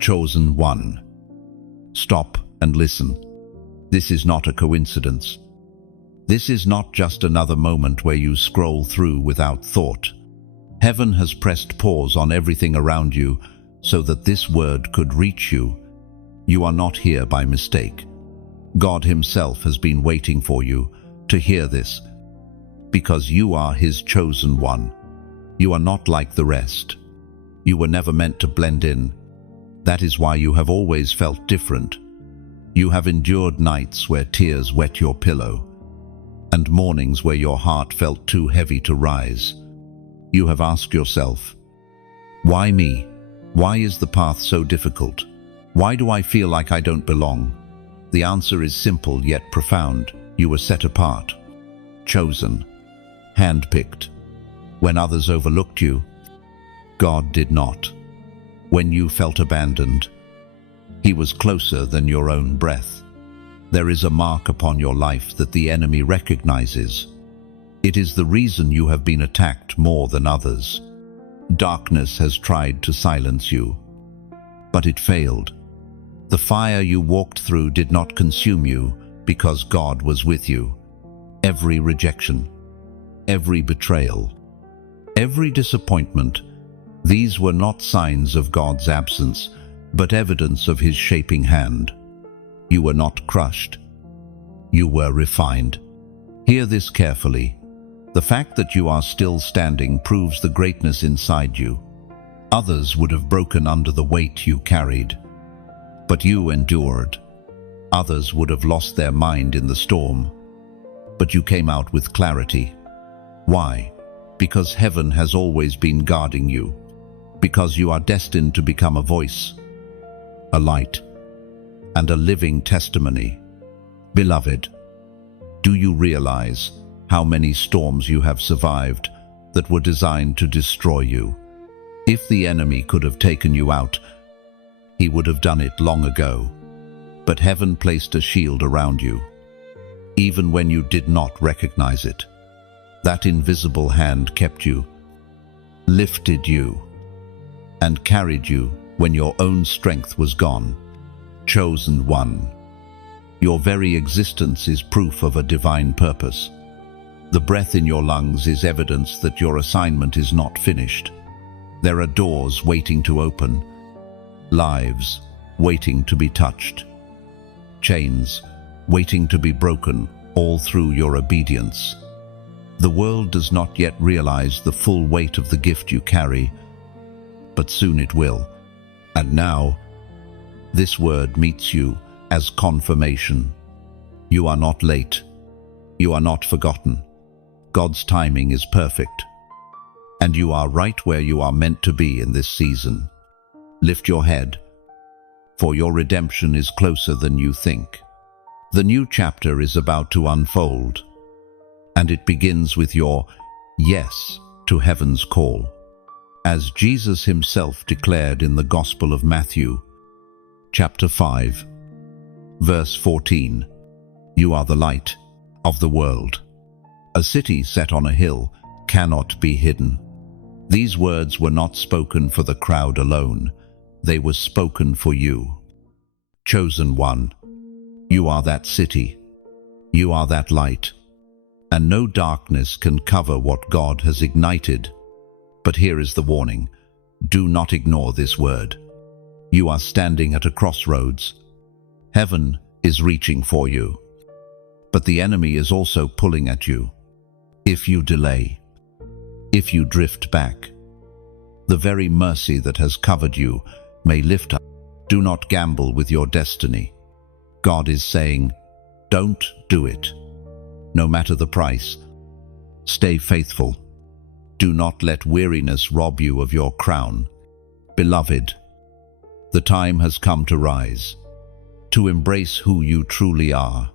Chosen one. Stop and listen. This is not a coincidence. This is not just another moment where you scroll through without thought. Heaven has pressed pause on everything around you so that this word could reach you. You are not here by mistake. God Himself has been waiting for you to hear this, because you are His chosen one. You are not like the rest. You were never meant to blend in. That is why you have always felt different. You have endured nights where tears wet your pillow, and mornings where your heart felt too heavy to rise. You have asked yourself, why me? Why is the path so difficult? Why do I feel like I don't belong? The answer is simple yet profound. You were set apart, chosen, handpicked. When others overlooked you, God did not. When you felt abandoned, He was closer than your own breath. There is a mark upon your life that the enemy recognizes. It is the reason you have been attacked more than others. Darkness has tried to silence you, but it failed. The fire you walked through did not consume you because God was with you. Every rejection, every betrayal, every disappointment, these were not signs of God's absence, but evidence of His shaping hand. You were not crushed. You were refined. Hear this carefully. The fact that you are still standing proves the greatness inside you. Others would have broken under the weight you carried, but you endured. Others would have lost their mind in the storm, but you came out with clarity. Why? Because heaven has always been guarding you. Because you are destined to become a voice, a light, and a living testimony. Beloved, do you realize how many storms you have survived that were designed to destroy you? If the enemy could have taken you out, he would have done it long ago. But heaven placed a shield around you, even when you did not recognize it. That invisible hand kept you, lifted you, and carried you when your own strength was gone. Chosen one. Your very existence is proof of a divine purpose. The breath in your lungs is evidence that your assignment is not finished. There are doors waiting to open, lives waiting to be touched, chains waiting to be broken, all through your obedience. The world does not yet realize the full weight of the gift you carry, but soon it will. And now, this word meets you as confirmation. You are not late. You are not forgotten. God's timing is perfect. And you are right where you are meant to be in this season. Lift your head, for your redemption is closer than you think. The new chapter is about to unfold, and it begins with your yes to heaven's call. As Jesus Himself declared in the Gospel of Matthew, chapter 5, verse 14, "You are the light of the world. A city set on a hill cannot be hidden." These words were not spoken for the crowd alone. They were spoken for you. Chosen one, you are that city. You are that light. And no darkness can cover what God has ignited. But here is the warning. Do not ignore this word. You are standing at a crossroads. Heaven is reaching for you, but the enemy is also pulling at you. If you delay, if you drift back, the very mercy that has covered you may lift up. Do not gamble with your destiny. God is saying, don't do it. No matter the price, stay faithful. Do not let weariness rob you of your crown. Beloved, the time has come to rise, to embrace who you truly are,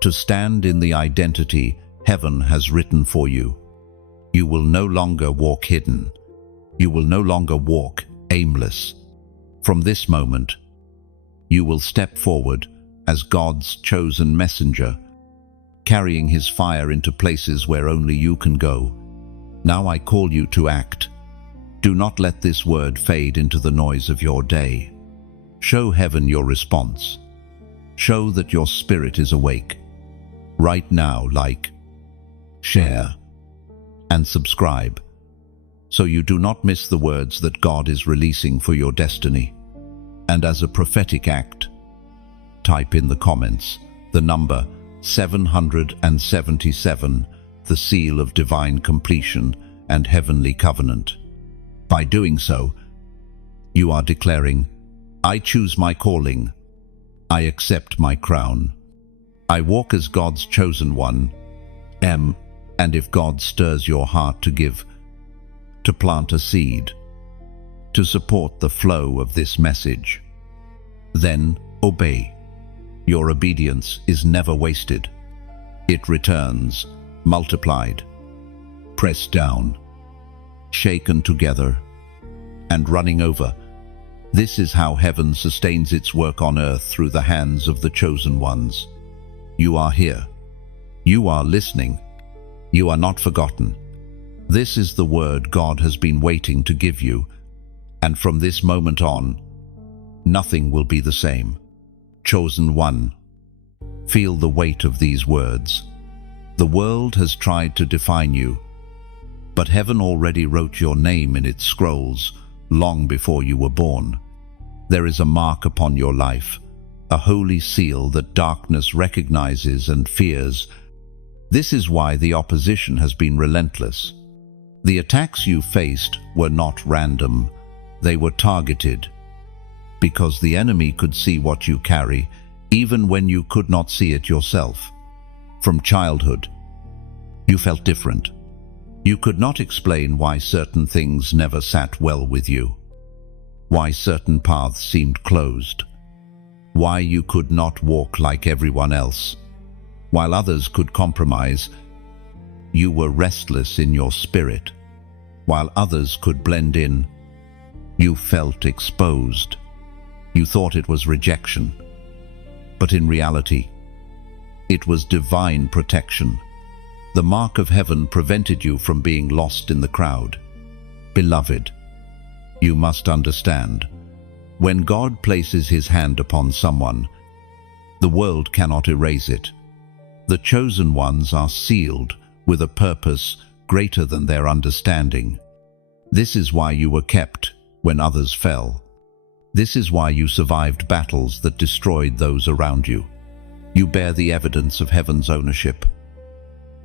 to stand in the identity heaven has written for you. You will no longer walk hidden. You will no longer walk aimless. From this moment, you will step forward as God's chosen messenger, carrying His fire into places where only you can go. Now I call you to act. Do not let this word fade into the noise of your day. Show heaven your response. Show that your spirit is awake. Right now, like, share, and subscribe, so you do not miss the words that God is releasing for your destiny. And as a prophetic act, type in the comments the number 777, the seal of divine completion and heavenly covenant. By doing so, you are declaring, I choose my calling. I accept my crown. I walk as God's chosen one. And if God stirs your heart to give, to plant a seed, to support the flow of this message, then obey. Your obedience is never wasted. It returns, multiplied, pressed down, shaken together, and running over. This is how heaven sustains its work on earth through the hands of the chosen ones. You are here. You are listening. You are not forgotten. This is the word God has been waiting to give you, and from this moment on, nothing will be the same. Chosen one, feel the weight of these words. The world has tried to define you, but heaven already wrote your name in its scrolls long before you were born. There is a mark upon your life, a holy seal that darkness recognizes and fears. This is why the opposition has been relentless. The attacks you faced were not random. They were targeted, because the enemy could see what you carry, even when you could not see it yourself. From childhood, you felt different. You could not explain why certain things never sat well with you, why certain paths seemed closed, why you could not walk like everyone else. While others could compromise, you were restless in your spirit. While others could blend in, you felt exposed. You thought it was rejection, but in reality, it was divine protection. The mark of heaven prevented you from being lost in the crowd. Beloved, you must understand, when God places his hand upon someone, the world cannot erase it. The chosen ones are sealed with a purpose greater than their understanding. This is why you were kept when others fell. This is why you survived battles that destroyed those around you. You bear the evidence of heaven's ownership,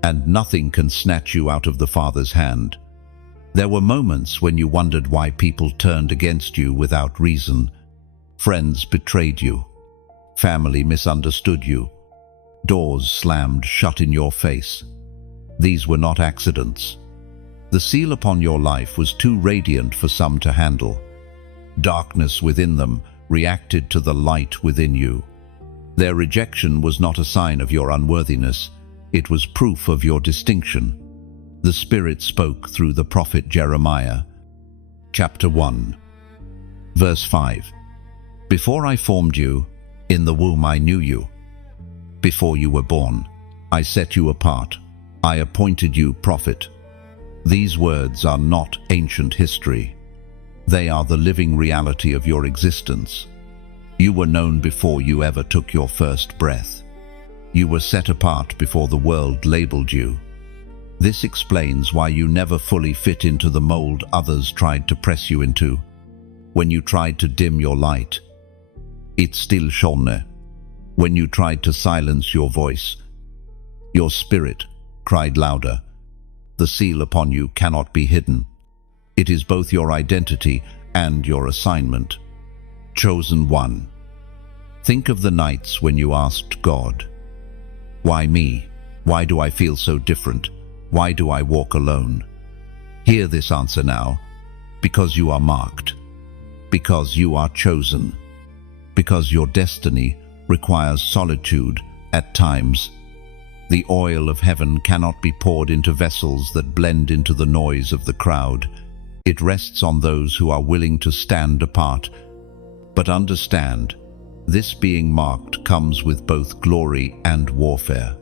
and nothing can snatch you out of the Father's hand. There were moments when you wondered why people turned against you without reason. Friends betrayed you. Family misunderstood you. Doors slammed shut in your face. These were not accidents. The seal upon your life was too radiant for some to handle. Darkness within them reacted to the light within you. Their rejection was not a sign of your unworthiness. It was proof of your distinction. The Spirit spoke through the prophet Jeremiah. Chapter 1, verse 5. Before I formed you, in the womb I knew you. Before you were born, I set you apart. I appointed you prophet. These words are not ancient history. They are the living reality of your existence. You were known before you ever took your first breath. You were set apart before the world labeled you. This explains why you never fully fit into the mold others tried to press you into. When you tried to dim your light, it still shone. When you tried to silence your voice, your spirit cried louder. The seal upon you cannot be hidden. It is both your identity and your assignment. Chosen one. Think of the nights when you asked God, why me? Why do I feel so different? Why do I walk alone? Hear this answer now. Because you are marked. Because you are chosen. Because your destiny requires solitude at times. The oil of heaven cannot be poured into vessels that blend into the noise of the crowd. It rests on those who are willing to stand apart. But understand, this being marked comes with both glory and warfare.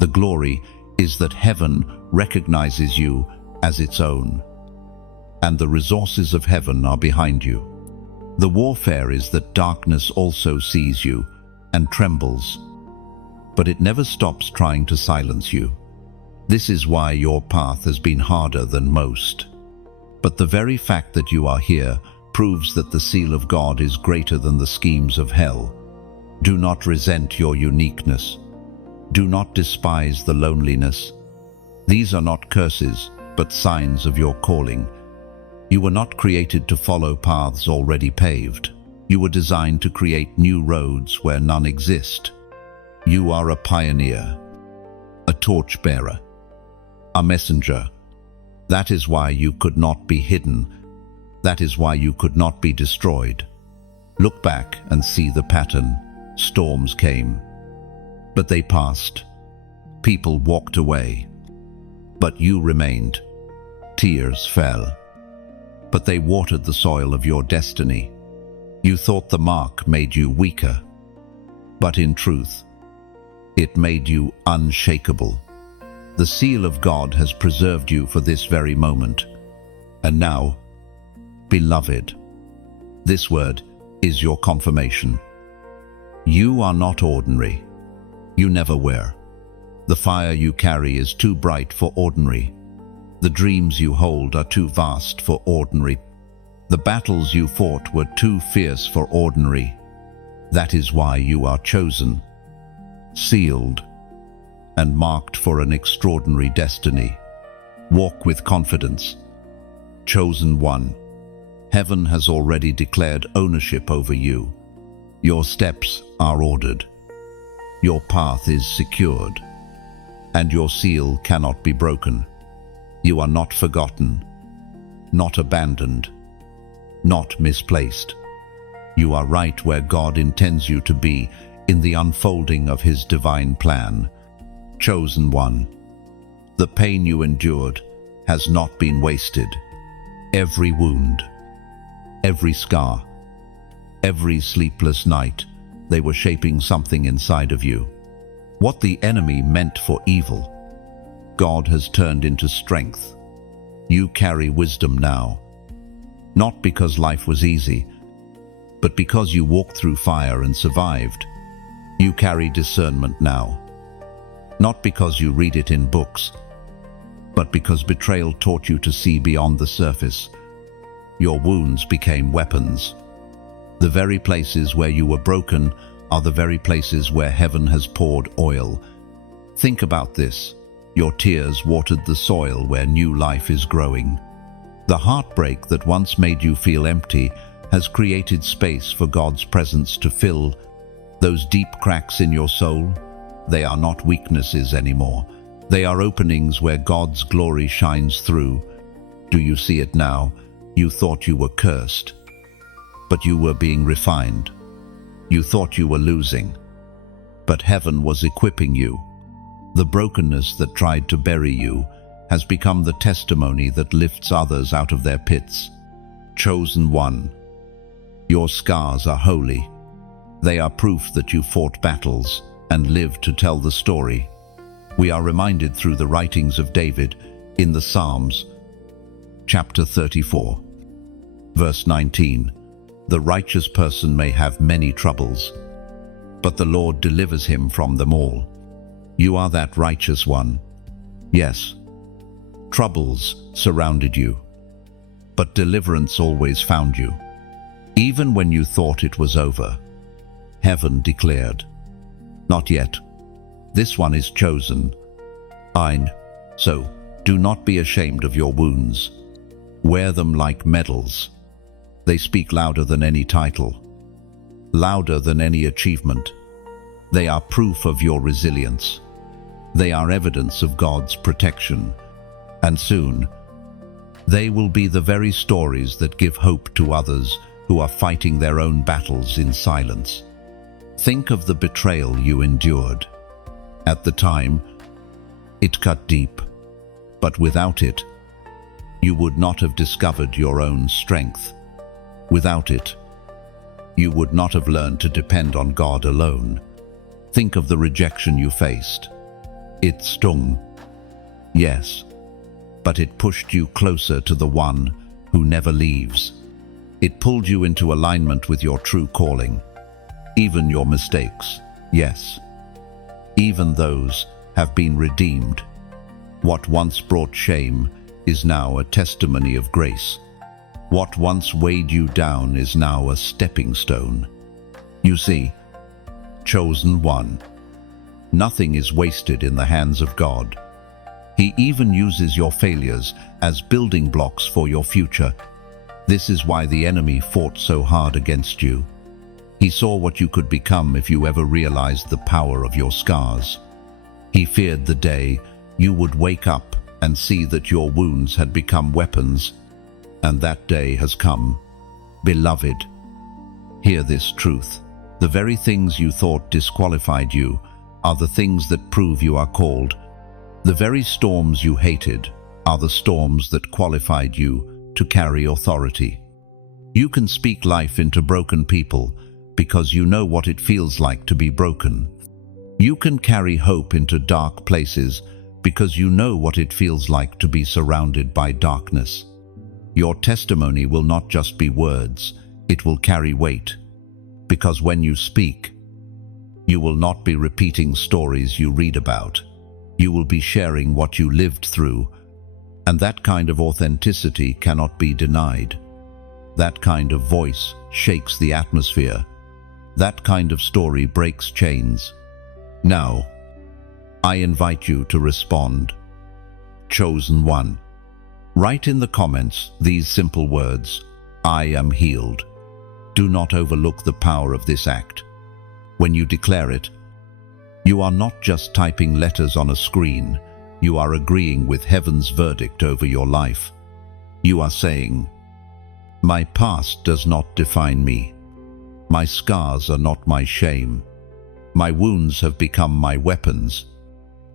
The glory is that heaven recognizes you as its own, and the resources of heaven are behind you. The warfare is that darkness also sees you and trembles, but it never stops trying to silence you. This is why your path has been harder than most. But the very fact that you are here proves that the seal of God is greater than the schemes of hell. Do not resent your uniqueness. Do not despise the loneliness. These are not curses, but signs of your calling. You were not created to follow paths already paved. You were designed to create new roads where none exist. You are a pioneer, a torchbearer, a messenger. That is why you could not be hidden. That is why you could not be destroyed. Look back and see the pattern. Storms came, but they passed. People walked away, but you remained. Tears fell, but they watered the soil of your destiny. You thought the mark made you weaker, but in truth, it made you unshakable. The seal of God has preserved you for this very moment. And now, beloved, this word is your confirmation. You are not ordinary. You never were. The fire you carry is too bright for ordinary. The dreams you hold are too vast for ordinary. The battles you fought were too fierce for ordinary. That is why you are chosen, sealed, and marked for an extraordinary destiny. Walk with confidence. Chosen one. Heaven has already declared ownership over you. Your steps are ordered. Your path is secured, and your seal cannot be broken. You are not forgotten, not abandoned, not misplaced. You are right where God intends you to be in the unfolding of His divine plan. Chosen one, the pain you endured has not been wasted. Every wound, every scar, every sleepless night, they were shaping something inside of you. What the enemy meant for evil, God has turned into strength. You carry wisdom now, not because life was easy, but because you walked through fire and survived. You carry discernment now, not because you read it in books, but because betrayal taught you to see beyond the surface. Your wounds became weapons. The very places where you were broken are the very places where heaven has poured oil. Think about this. Your tears watered the soil where new life is growing. The heartbreak that once made you feel empty has created space for God's presence to fill. Those deep cracks in your soul, they are not weaknesses anymore. They are openings where God's glory shines through. Do you see it now? You thought you were cursed, but you were being refined. You thought you were losing, but heaven was equipping you. The brokenness that tried to bury you has become the testimony that lifts others out of their pits. Chosen one, your scars are holy. They are proof that you fought battles and lived to tell the story. We are reminded through the writings of David in the Psalms, chapter 34, verse 19. The righteous person may have many troubles, but the Lord delivers him from them all. You are that righteous one. Yes, troubles surrounded you, but deliverance always found you. Even when you thought it was over, heaven declared, "Not yet. This one is chosen." Fine. So, do not be ashamed of your wounds. Wear them like medals. They speak louder than any title, louder than any achievement. They are proof of your resilience. They are evidence of God's protection. And soon, they will be the very stories that give hope to others who are fighting their own battles in silence. Think of the betrayal you endured. At the time, it cut deep, but without it, you would not have discovered your own strength. Without it, you would not have learned to depend on God alone. Think of the rejection you faced. It stung, yes, but it pushed you closer to the one who never leaves. It pulled you into alignment with your true calling. Even your mistakes, yes, even those have been redeemed. What once brought shame is now a testimony of grace. What once weighed you down is now a stepping stone. You see, chosen one, nothing is wasted in the hands of God. He even uses your failures as building blocks for your future. This is why the enemy fought so hard against you. He saw what you could become if you ever realized the power of your scars. He feared the day you would wake up and see that your wounds had become weapons, and that day has come. Beloved, hear this truth. The very things you thought disqualified you are the things that prove you are called. The very storms you hated are the storms that qualified you to carry authority. You can speak life into broken people because you know what it feels like to be broken. You can carry hope into dark places because you know what it feels like to be surrounded by darkness. Your testimony will not just be words, it will carry weight. Because when you speak, you will not be repeating stories you read about. You will be sharing what you lived through, and that kind of authenticity cannot be denied. That kind of voice shakes the atmosphere. That kind of story breaks chains. Now, I invite you to respond. Chosen one. Write in the comments these simple words: I am healed. Do not overlook the power of this act. When you declare it, you are not just typing letters on a screen, you are agreeing with heaven's verdict over your life. You are saying, my past does not define me. My scars are not my shame. My wounds have become my weapons.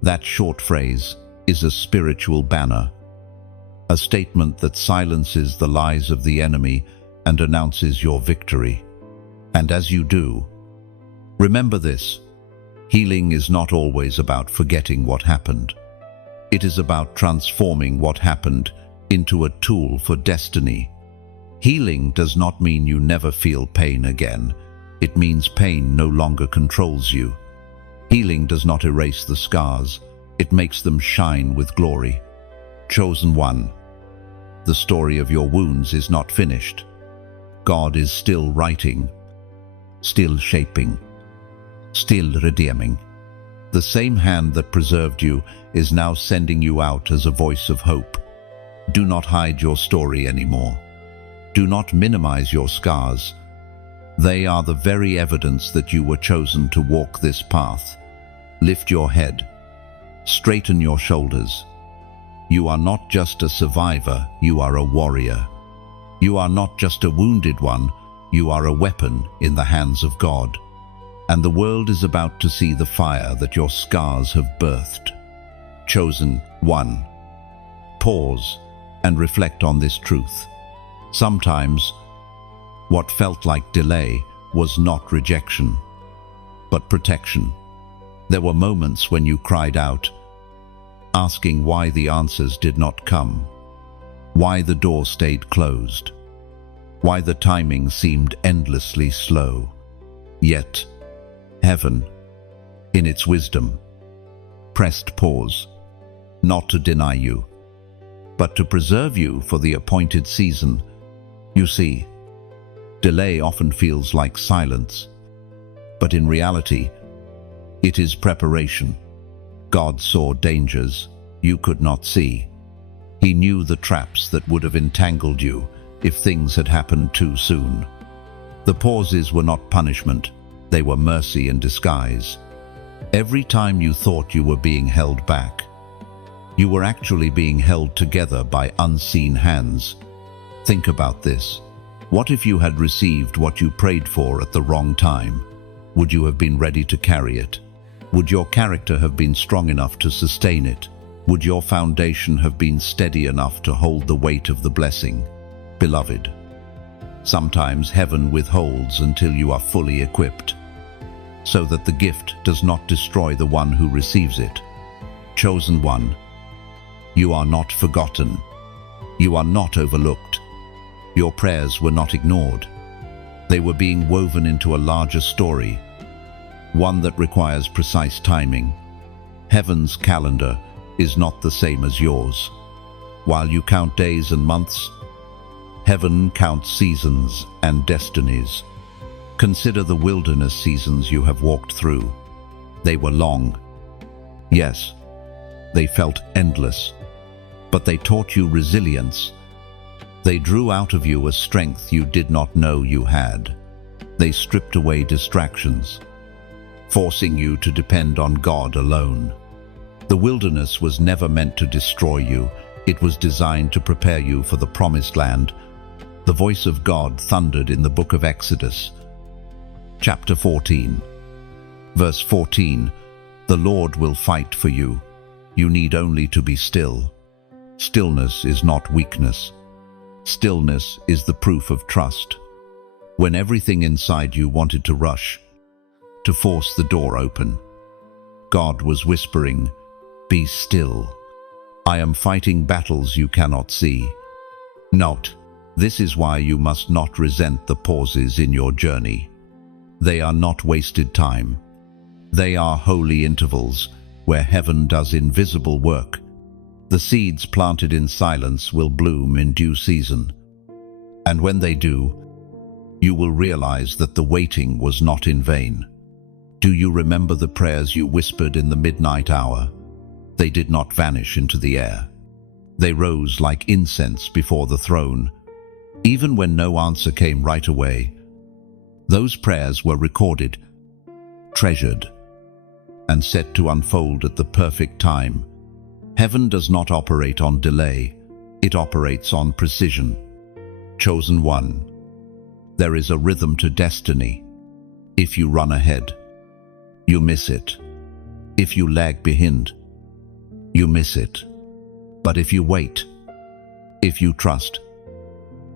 That short phrase is a spiritual banner, a statement that silences the lies of the enemy and announces your victory. And as you do, remember this: healing is not always about forgetting what happened. It is about transforming what happened into a tool for destiny. Healing does not mean you never feel pain again. It means pain no longer controls you. Healing does not erase the scars. It makes them shine with glory. Chosen one, the story of your wounds is not finished. God is still writing, still shaping, still redeeming. The same hand that preserved you is now sending you out as a voice of hope. Do not hide your story anymore. Do not minimize your scars. They are the very evidence that you were chosen to walk this path. Lift your head. Straighten your shoulders. You are not just a survivor, you are a warrior. You are not just a wounded one, you are a weapon in the hands of God. And the world is about to see the fire that your scars have birthed. Chosen one. Pause and reflect on this truth. Sometimes, what felt like delay was not rejection, but protection. There were moments when you cried out, asking why the answers did not come, why the door stayed closed, why the timing seemed endlessly slow. Yet, heaven, in its wisdom, pressed pause, not to deny you, but to preserve you for the appointed season. You see, delay often feels like silence, but in reality, it is preparation. God saw dangers you could not see. He knew the traps that would have entangled you if things had happened too soon. The pauses were not punishment, they were mercy in disguise. Every time you thought you were being held back, you were actually being held together by unseen hands. Think about this. What if you had received what you prayed for at the wrong time? Would you have been ready to carry it? Would your character have been strong enough to sustain it? Would your foundation have been steady enough to hold the weight of the blessing? Beloved, sometimes heaven withholds until you are fully equipped, so that the gift does not destroy the one who receives it. Chosen one, you are not forgotten. You are not overlooked. Your prayers were not ignored. They were being woven into a larger story, one that requires precise timing. Heaven's calendar is not the same as yours. While you count days and months, heaven counts seasons and destinies. Consider the wilderness seasons you have walked through. They were long. Yes, they felt endless, but they taught you resilience. They drew out of you a strength you did not know you had. They stripped away distractions, forcing you to depend on God alone. The wilderness was never meant to destroy you. It was designed to prepare you for the promised land. The voice of God thundered in the book of Exodus, chapter 14, verse 14. The Lord will fight for you. You need only to be still. Stillness is not weakness. Stillness is the proof of trust. When everything inside you wanted to rush, to force the door open, God was whispering, "Be still. I am fighting battles you cannot see." Note, this is why you must not resent the pauses in your journey. They are not wasted time. They are holy intervals where heaven does invisible work. The seeds planted in silence will bloom in due season. And when they do, you will realize that the waiting was not in vain. Do you remember the prayers you whispered in the midnight hour? They did not vanish into the air. They rose like incense before the throne. Even when no answer came right away, those prayers were recorded, treasured, and set to unfold at the perfect time. Heaven does not operate on delay, it operates on precision. Chosen one. There is a rhythm to destiny. If you run ahead, you miss it. If you lag behind, you miss it. But if you wait, if you trust,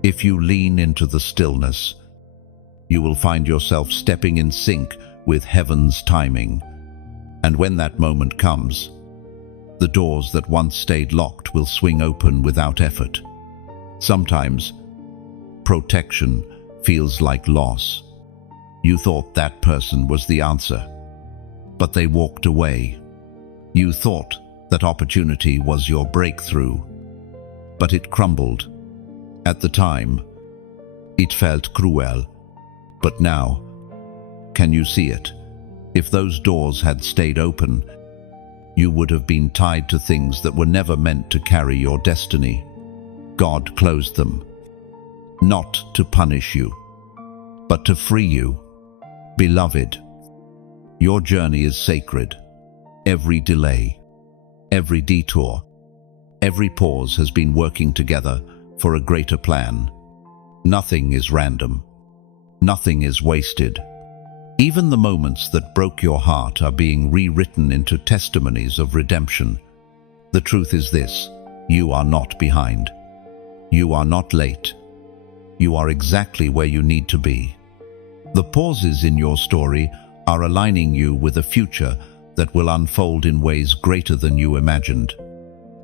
if you lean into the stillness, you will find yourself stepping in sync with heaven's timing. And when that moment comes, the doors that once stayed locked will swing open without effort. Sometimes, protection feels like loss. You thought that person was the answer, but they walked away. You thought that opportunity was your breakthrough, but it crumbled. At the time, it felt cruel, but now, can you see it? If those doors had stayed open, you would have been tied to things that were never meant to carry your destiny. God closed them, not to punish you, but to free you. Beloved, your journey is sacred. Every delay, every detour, every pause has been working together for a greater plan. Nothing is random. Nothing is wasted. Even the moments that broke your heart are being rewritten into testimonies of redemption. The truth is this: you are not behind. You are not late. You are exactly where you need to be. The pauses in your story are aligning you with a future that will unfold in ways greater than you imagined.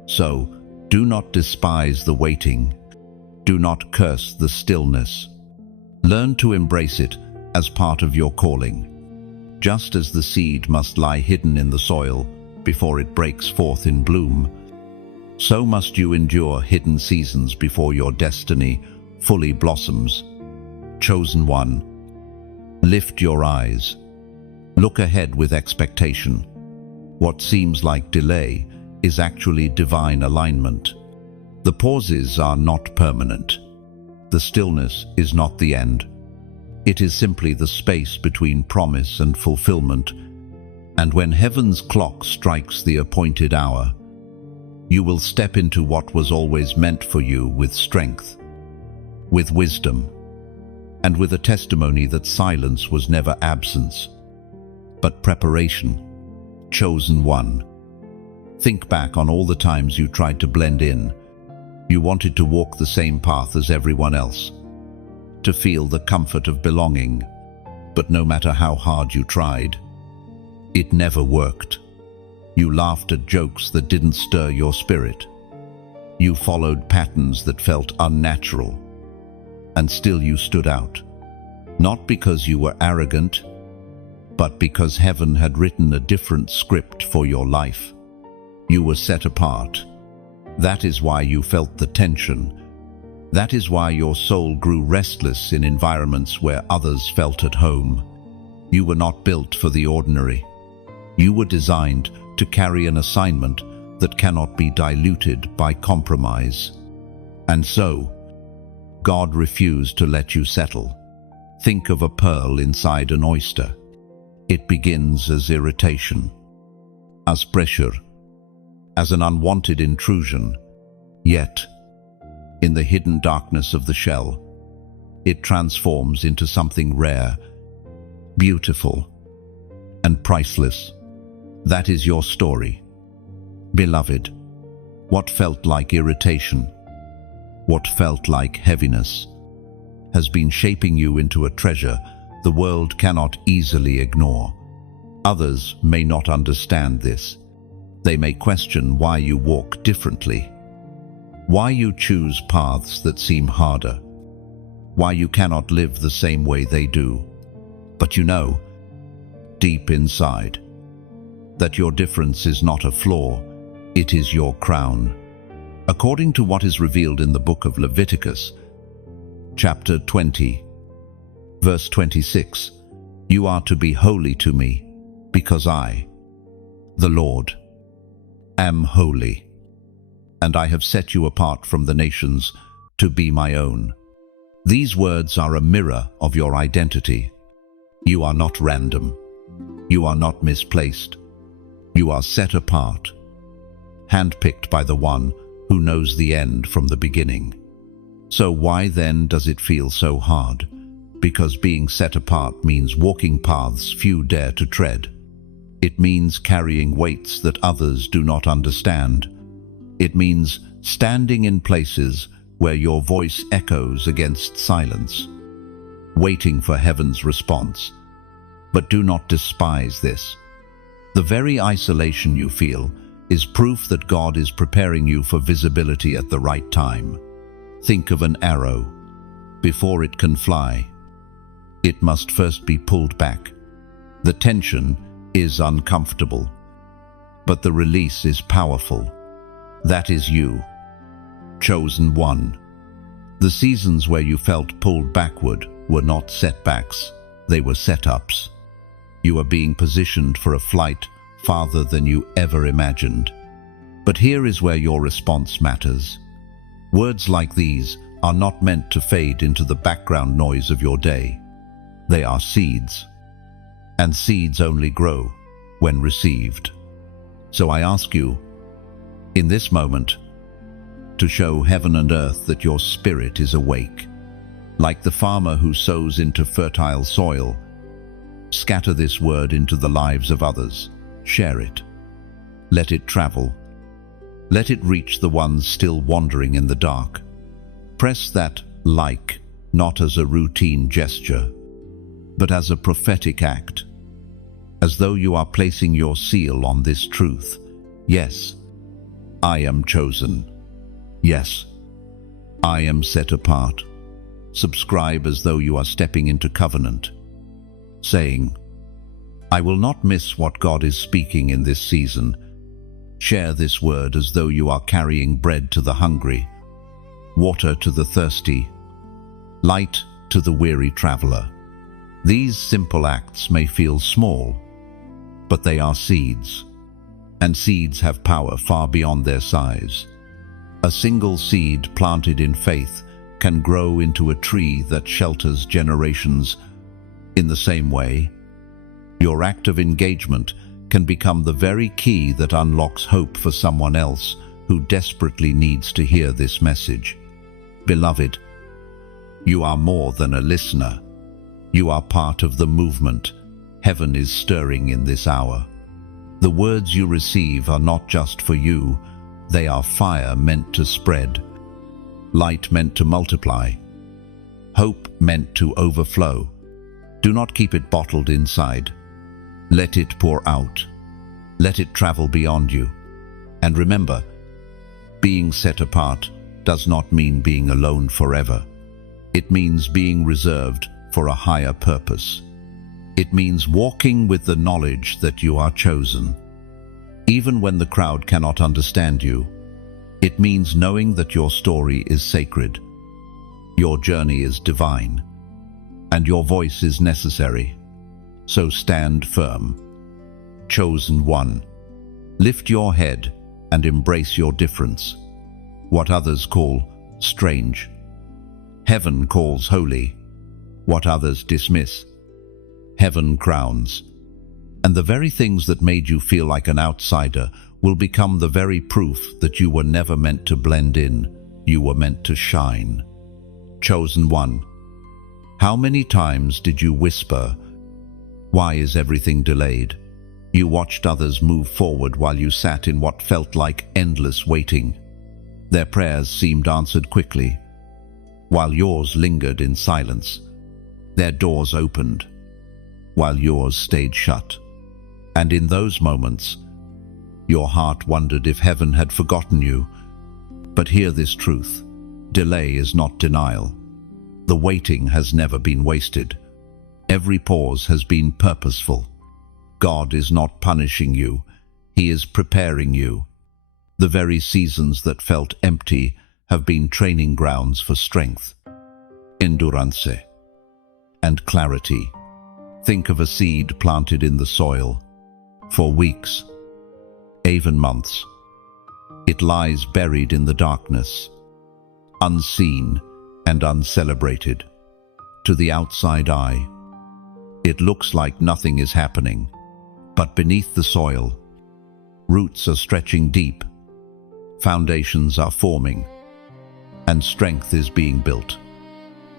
So, do not despise the waiting. Do not curse the stillness. Learn to embrace it as part of your calling. Just as the seed must lie hidden in the soil before it breaks forth in bloom, so must you endure hidden seasons before your destiny fully blossoms. Chosen one, lift your eyes. Look ahead with expectation. What seems like delay is actually divine alignment. The pauses are not permanent. The stillness is not the end. It is simply the space between promise and fulfillment. And when heaven's clock strikes the appointed hour, you will step into what was always meant for you with strength, with wisdom, and with a testimony that silence was never absence, but preparation. Chosen one. Think back on all the times you tried to blend in. You wanted to walk the same path as everyone else, to feel the comfort of belonging. But no matter how hard you tried, it never worked. You laughed at jokes that didn't stir your spirit. You followed patterns that felt unnatural. and still you stood out. Not because you were arrogant, but because heaven had written a different script for your life. You were set apart. That is why you felt the tension. That is why your soul grew restless in environments where others felt at home. You were not built for the ordinary. You were designed to carry an assignment that cannot be diluted by compromise. And so, God refused to let you settle. Think of a pearl inside an oyster. It begins as irritation, as pressure, as an unwanted intrusion. Yet, in the hidden darkness of the shell, it transforms into something rare, beautiful, and priceless. That is your story. Beloved, what felt like irritation, what felt like heaviness, has been shaping you into a treasure the world cannot easily ignore. Others may not understand this. They may question why you walk differently, why you choose paths that seem harder, why you cannot live the same way they do. But you know, deep inside, that your difference is not a flaw, it is your crown. According to what is revealed in the book of Leviticus, chapter 20, verse 26, you are to be holy to me, because I, the Lord, am holy, and I have set you apart from the nations to be my own. These words are a mirror of your identity. You are not random. You are not misplaced. You are set apart, handpicked by the one who knows the end from the beginning. So why then does it feel so hard? Because being set apart means walking paths few dare to tread. It means carrying weights that others do not understand. It means standing in places where your voice echoes against silence, waiting for heaven's response. But do not despise this. The very isolation you feel is proof that God is preparing you for visibility at the right time. Think of an arrow. Before it can fly, it must first be pulled back. The tension is uncomfortable, but the release is powerful. That is you, chosen one. The seasons where you felt pulled backward were not setbacks, they were setups. You are being positioned for a flight farther than you ever imagined. But here is where your response matters. Words like these are not meant to fade into the background noise of your day. They are seeds, and seeds only grow when received. So I ask you, in this moment, to show heaven and earth that your spirit is awake. Like the farmer who sows into fertile soil, scatter this word into the lives of others. Share it. Let it travel. Let it reach the ones still wandering in the dark. Press that like not as a routine gesture, but as a prophetic act, as though you are placing your seal on this truth. Yes, I am chosen. Yes, I am set apart. Subscribe as though you are stepping into covenant, saying, I will not miss what God is speaking in this season. Share this word as though you are carrying bread to the hungry, water to the thirsty, light to the weary traveler. These simple acts may feel small, but they are seeds, and seeds have power far beyond their size. A single seed planted in faith can grow into a tree that shelters generations. In the same way, your act of engagement can become the very key that unlocks hope for someone else who desperately needs to hear this message. Beloved, you are more than a listener. You are part of the movement. Heaven is stirring in this hour. The words you receive are not just for you. They are fire meant to spread, light meant to multiply, hope meant to overflow. Do not keep it bottled inside. Let it pour out. Let it travel beyond you. And remember, being set apart does not mean being alone forever. It means being reserved for a higher purpose. It means walking with the knowledge that you are chosen. Even when the crowd cannot understand you, it means knowing that your story is sacred, your journey is divine, and your voice is necessary. So stand firm. Chosen one, lift your head and embrace your difference. What others call strange, heaven calls holy. What others dismiss, heaven crowns. And the very things that made you feel like an outsider will become the very proof that you were never meant to blend in, you were meant to shine. Chosen one, how many times did you whisper, "Why is everything delayed?" You watched others move forward while you sat in what felt like endless waiting. Their prayers seemed answered quickly, while yours lingered in silence. Their doors opened, while yours stayed shut. And in those moments, your heart wondered if heaven had forgotten you. But hear this truth: delay is not denial. The waiting has never been wasted. Every pause has been purposeful. God is not punishing you, He is preparing you. The very seasons that felt empty have been training grounds for strength, endurance, and clarity. Think of a seed planted in the soil. For weeks, even months, it lies buried in the darkness, unseen and uncelebrated. To the outside eye, it looks like nothing is happening. But beneath the soil, roots are stretching deep, foundations are forming, and strength is being built.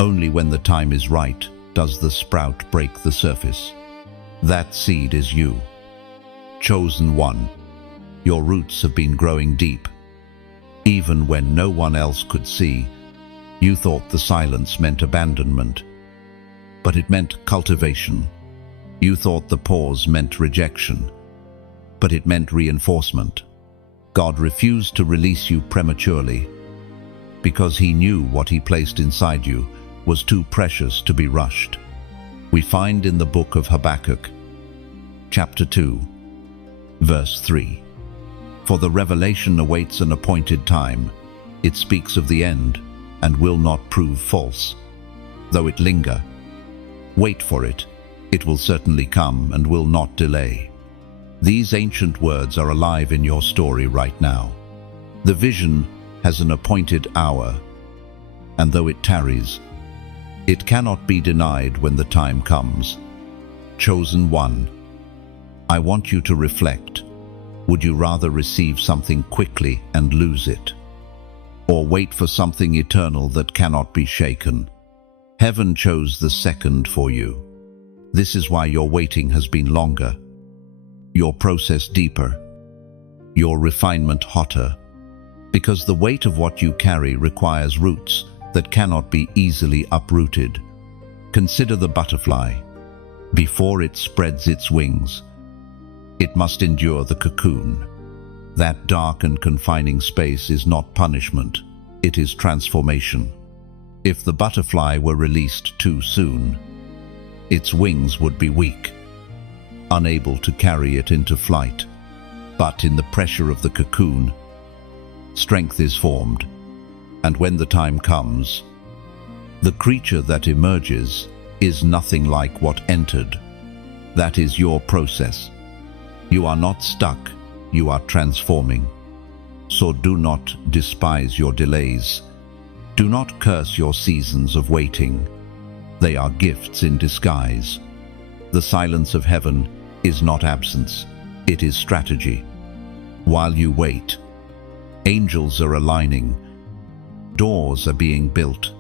Only when the time is right does the sprout break the surface. That seed is you. Chosen one, your roots have been growing deep. Even when no one else could see, you thought the silence meant abandonment, but it meant cultivation. You thought the pause meant rejection, but it meant reinforcement. God refused to release you prematurely because He knew what He placed inside you was too precious to be rushed. We find in the book of Habakkuk, chapter 2, verse 3, "For the revelation awaits an appointed time. It speaks of the end and will not prove false. Though it linger, wait for it. It will certainly come and will not delay." These ancient words are alive in your story right now. The vision has an appointed hour, and though it tarries, it cannot be denied when the time comes. Chosen one, I want you to reflect. Would you rather receive something quickly and lose it, or wait for something eternal that cannot be shaken? Heaven chose the second for you. This is why your waiting has been longer, your process deeper, your refinement hotter, because the weight of what you carry requires roots that cannot be easily uprooted. Consider the butterfly. Before it spreads its wings, it must endure the cocoon. That dark and confining space is not punishment, it is transformation. If the butterfly were released too soon, its wings would be weak, unable to carry it into flight. But in the pressure of the cocoon, strength is formed, and when the time comes, the creature that emerges is nothing like what entered. That is your process. You are not stuck, you are transforming. So do not despise your delays. Do not curse your seasons of waiting. They are gifts in disguise. The silence of heaven is not absence, it is strategy. While you wait, angels are aligning, doors are being built,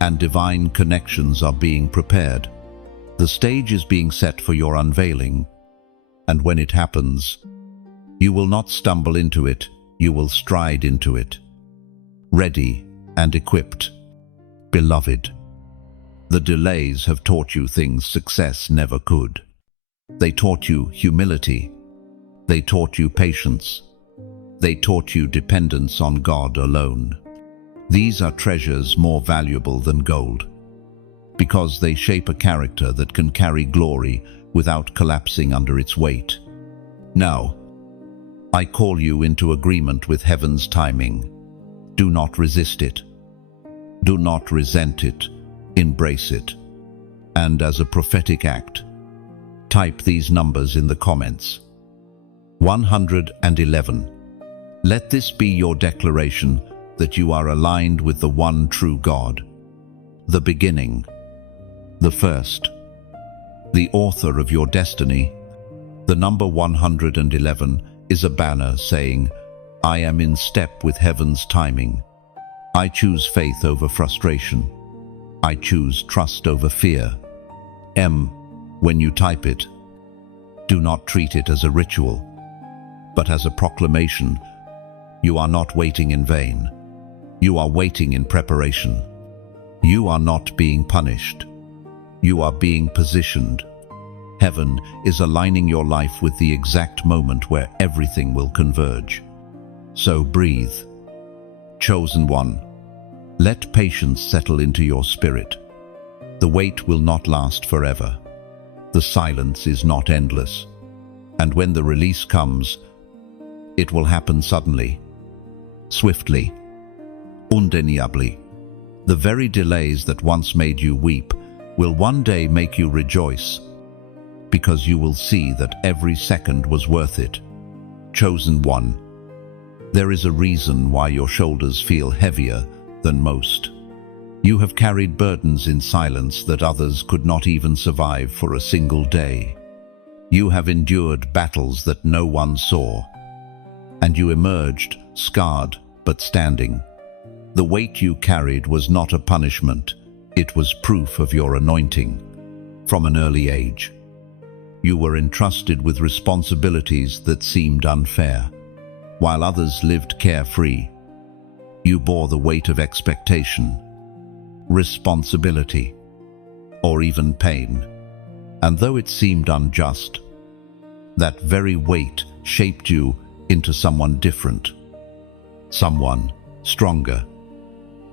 and divine connections are being prepared. The stage is being set for your unveiling, and when it happens, you will not stumble into it, you will stride into it, ready and equipped. Beloved, the delays have taught you things success never could. They taught you humility. They taught you patience. They taught you dependence on God alone. These are treasures more valuable than gold, because they shape a character that can carry glory without collapsing under its weight. Now, I call you into agreement with heaven's timing. Do not resist it. Do not resent it. Embrace it. And as a prophetic act, type these numbers in the comments. 111. Let this be your declaration that you are aligned with the one true God, the beginning, the first, the author of your destiny. The number 111 is a banner saying, I am in step with heaven's timing. I choose faith over frustration. I choose trust over fear. When you type it, do not treat it as a ritual, but as a proclamation. You are not waiting in vain. You are waiting in preparation. You are not being punished. You are being positioned. Heaven is aligning your life with the exact moment where everything will converge. So breathe. Chosen one, let patience settle into your spirit. The wait will not last forever. The silence is not endless. And when the release comes, it will happen suddenly, swiftly, undeniably. The very delays that once made you weep will one day make you rejoice, because you will see that every second was worth it. Chosen one, there is a reason why your shoulders feel heavier than most. You have carried burdens in silence that others could not even survive for a single day. You have endured battles that no one saw, and you emerged scarred but standing. The weight you carried was not a punishment, it was proof of your anointing. From an early age, you were entrusted with responsibilities that seemed unfair. While others lived carefree, you bore the weight of expectation, responsibility, or even pain. And though it seemed unjust, that very weight shaped you into someone different, someone stronger,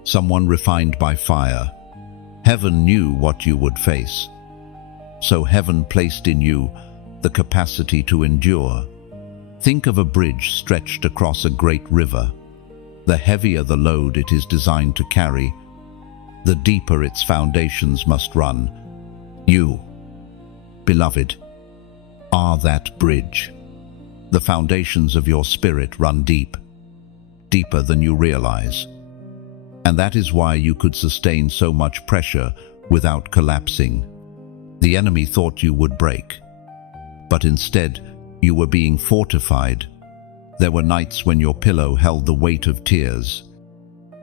someone refined by fire. Heaven knew what you would face, so heaven placed in you the capacity to endure. Think of a bridge stretched across a great river. The heavier the load it is designed to carry, the deeper its foundations must run. You, beloved, are that bridge. The foundations of your spirit run deep, deeper than you realize. And that is why you could sustain so much pressure without collapsing. The enemy thought you would break, but instead you were being fortified. There were nights when your pillow held the weight of tears,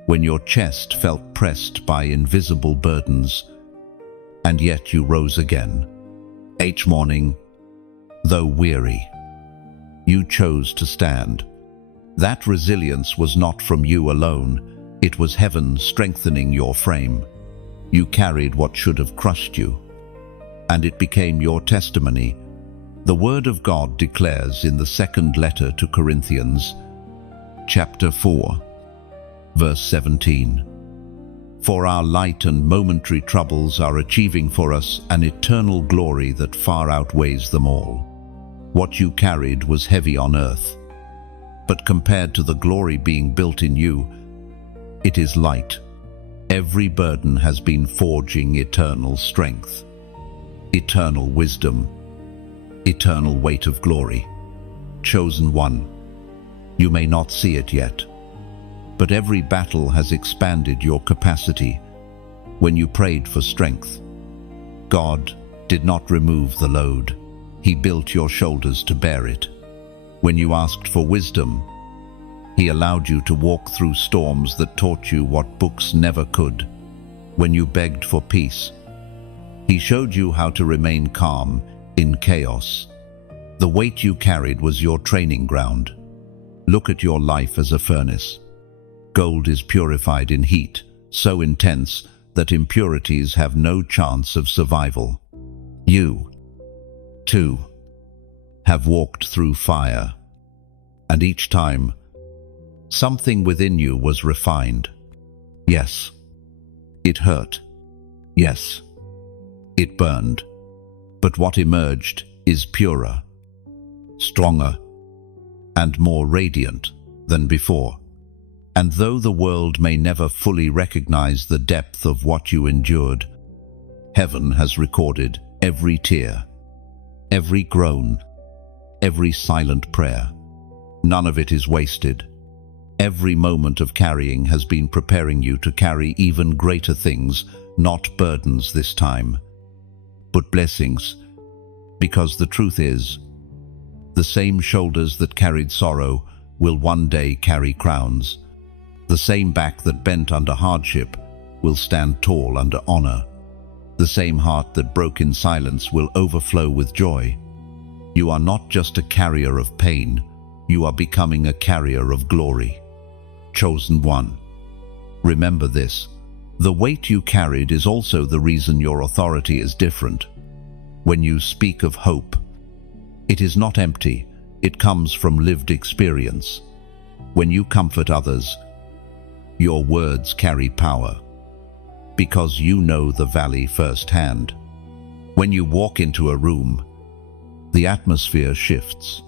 when your chest felt pressed by invisible burdens, and yet you rose again. Each morning, though weary, you chose to stand. That resilience was not from you alone, it was heaven strengthening your frame. You carried what should have crushed you, and it became your testimony. The Word of God declares in the second letter to Corinthians, chapter 4, verse 17, "For our light and momentary troubles are achieving for us an eternal glory that far outweighs them all." What you carried was heavy on earth, but compared to the glory being built in you, it is light. Every burden has been forging eternal strength, eternal wisdom, eternal weight of glory. Chosen one, you may not see it yet, but every battle has expanded your capacity. When you prayed for strength, God did not remove the load. He built your shoulders to bear it. When you asked for wisdom, He allowed you to walk through storms that taught you what books never could. When you begged for peace, He showed you how to remain calm in chaos. The weight you carried was your training ground. Look at your life as a furnace. Gold is purified in heat, so intense that impurities have no chance of survival. You, too, have walked through fire, and each time, something within you was refined. Yes. It hurt. Yes. It burned. But what emerged is purer, stronger, and more radiant than before. And though the world may never fully recognize the depth of what you endured, heaven has recorded every tear, every groan, every silent prayer. None of it is wasted. Every moment of carrying has been preparing you to carry even greater things, not burdens this time, but blessings. Because the truth is, the same shoulders that carried sorrow will one day carry crowns. The same back that bent under hardship will stand tall under honor. The same heart that broke in silence will overflow with joy. You are not just a carrier of pain, you are becoming a carrier of glory. Chosen one. Remember this. The weight you carried is also the reason your authority is different. When you speak of hope, it is not empty, it comes from lived experience. When you comfort others, your words carry power, because you know the valley firsthand. When you walk into a room, the atmosphere shifts,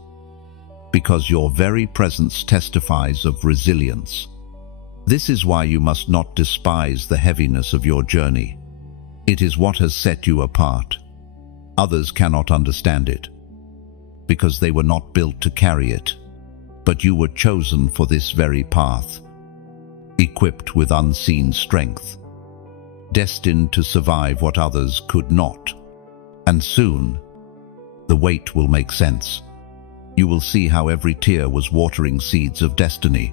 because your very presence testifies of resilience. This is why you must not despise the heaviness of your journey. It is what has set you apart. Others cannot understand it, because they were not built to carry it. But you were chosen for this very path, equipped with unseen strength, destined to survive what others could not. And soon, the weight will make sense. You will see how every tear was watering seeds of destiny.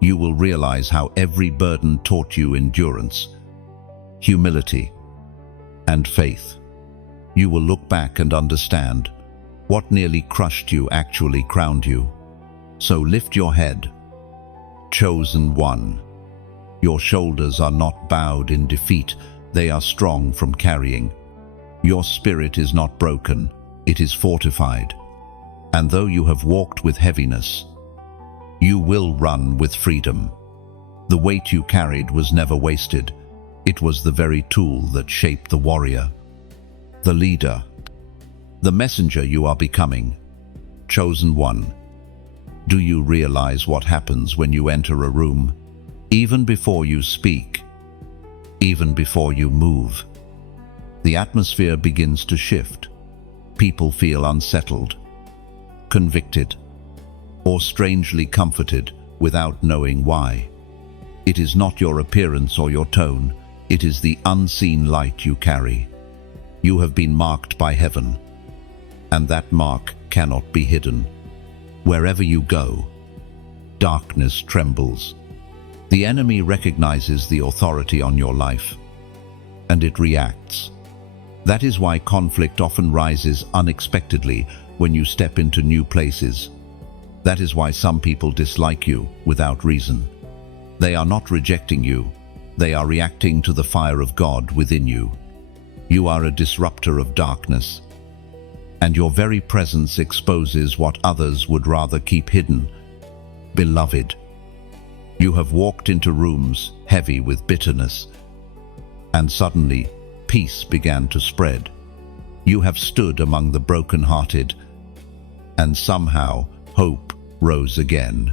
You will realize how every burden taught you endurance, humility, and faith. You will look back and understand what nearly crushed you actually crowned you. So lift your head, chosen one. Your shoulders are not bowed in defeat, they are strong from carrying. Your spirit is not broken, it is fortified. And though you have walked with heaviness, you will run with freedom. The weight you carried was never wasted. It was the very tool that shaped the warrior, the leader, the messenger you are becoming. Chosen one. Do you realize what happens when you enter a room? Even before you speak, even before you move, the atmosphere begins to shift. People feel unsettled, convicted, or strangely comforted without knowing why. It is not your appearance or your tone, it is the unseen light you carry. You have been marked by heaven, and that mark cannot be hidden. Wherever you go, darkness trembles. The enemy recognizes the authority on your life, and it reacts. That is why conflict often rises unexpectedly when you step into new places. That is why some people dislike you without reason. They are not rejecting you, they are reacting to the fire of God within you. You are a disruptor of darkness, and your very presence exposes what others would rather keep hidden. Beloved, you have walked into rooms heavy with bitterness, and suddenly peace began to spread. You have stood among the broken-hearted, and somehow hope rose again.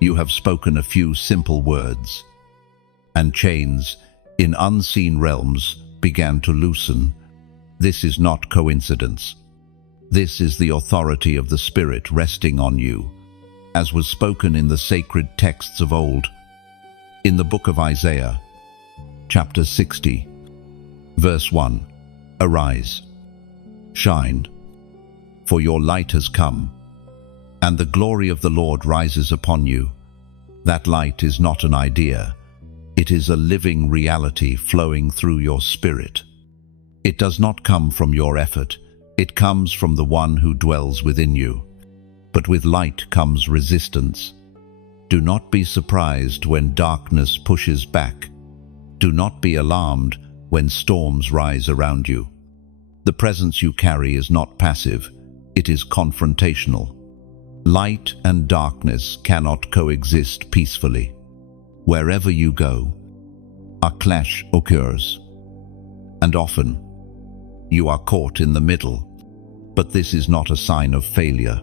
You have spoken a few simple words, and chains in unseen realms began to loosen. This is not coincidence. This is the authority of the Spirit resting on you, as was spoken in the sacred texts of old. In the book of Isaiah, chapter 60, verse 1, Arise, shine, for your light has come, and the glory of the Lord rises upon you. That light is not an idea. It is a living reality flowing through your spirit. It does not come from your effort. It comes from the one who dwells within you. But with light comes resistance. Do not be surprised when darkness pushes back. Do not be alarmed when storms rise around you. The presence you carry is not passive, it is confrontational. Light and darkness cannot coexist peacefully. Wherever you go, a clash occurs. And often, you are caught in the middle. But this is not a sign of failure.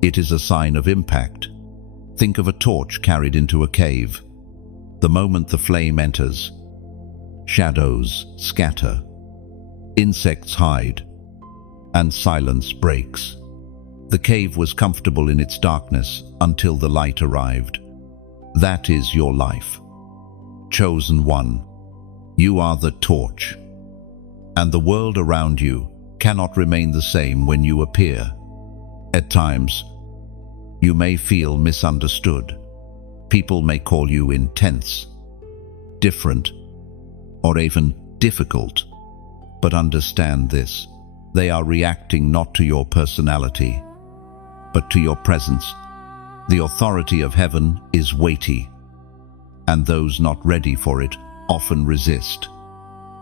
It is a sign of impact. Think of a torch carried into a cave. The moment the flame enters, shadows scatter, insects hide, and silence breaks. The cave was comfortable in its darkness until the light arrived. That is your life. Chosen one, you are the torch. And the world around you cannot remain the same when you appear. At times, you may feel misunderstood. People may call you intense, different, or even difficult. But understand this, they are reacting not to your personality, but to your presence. The authority of heaven is weighty, and those not ready for it often resist.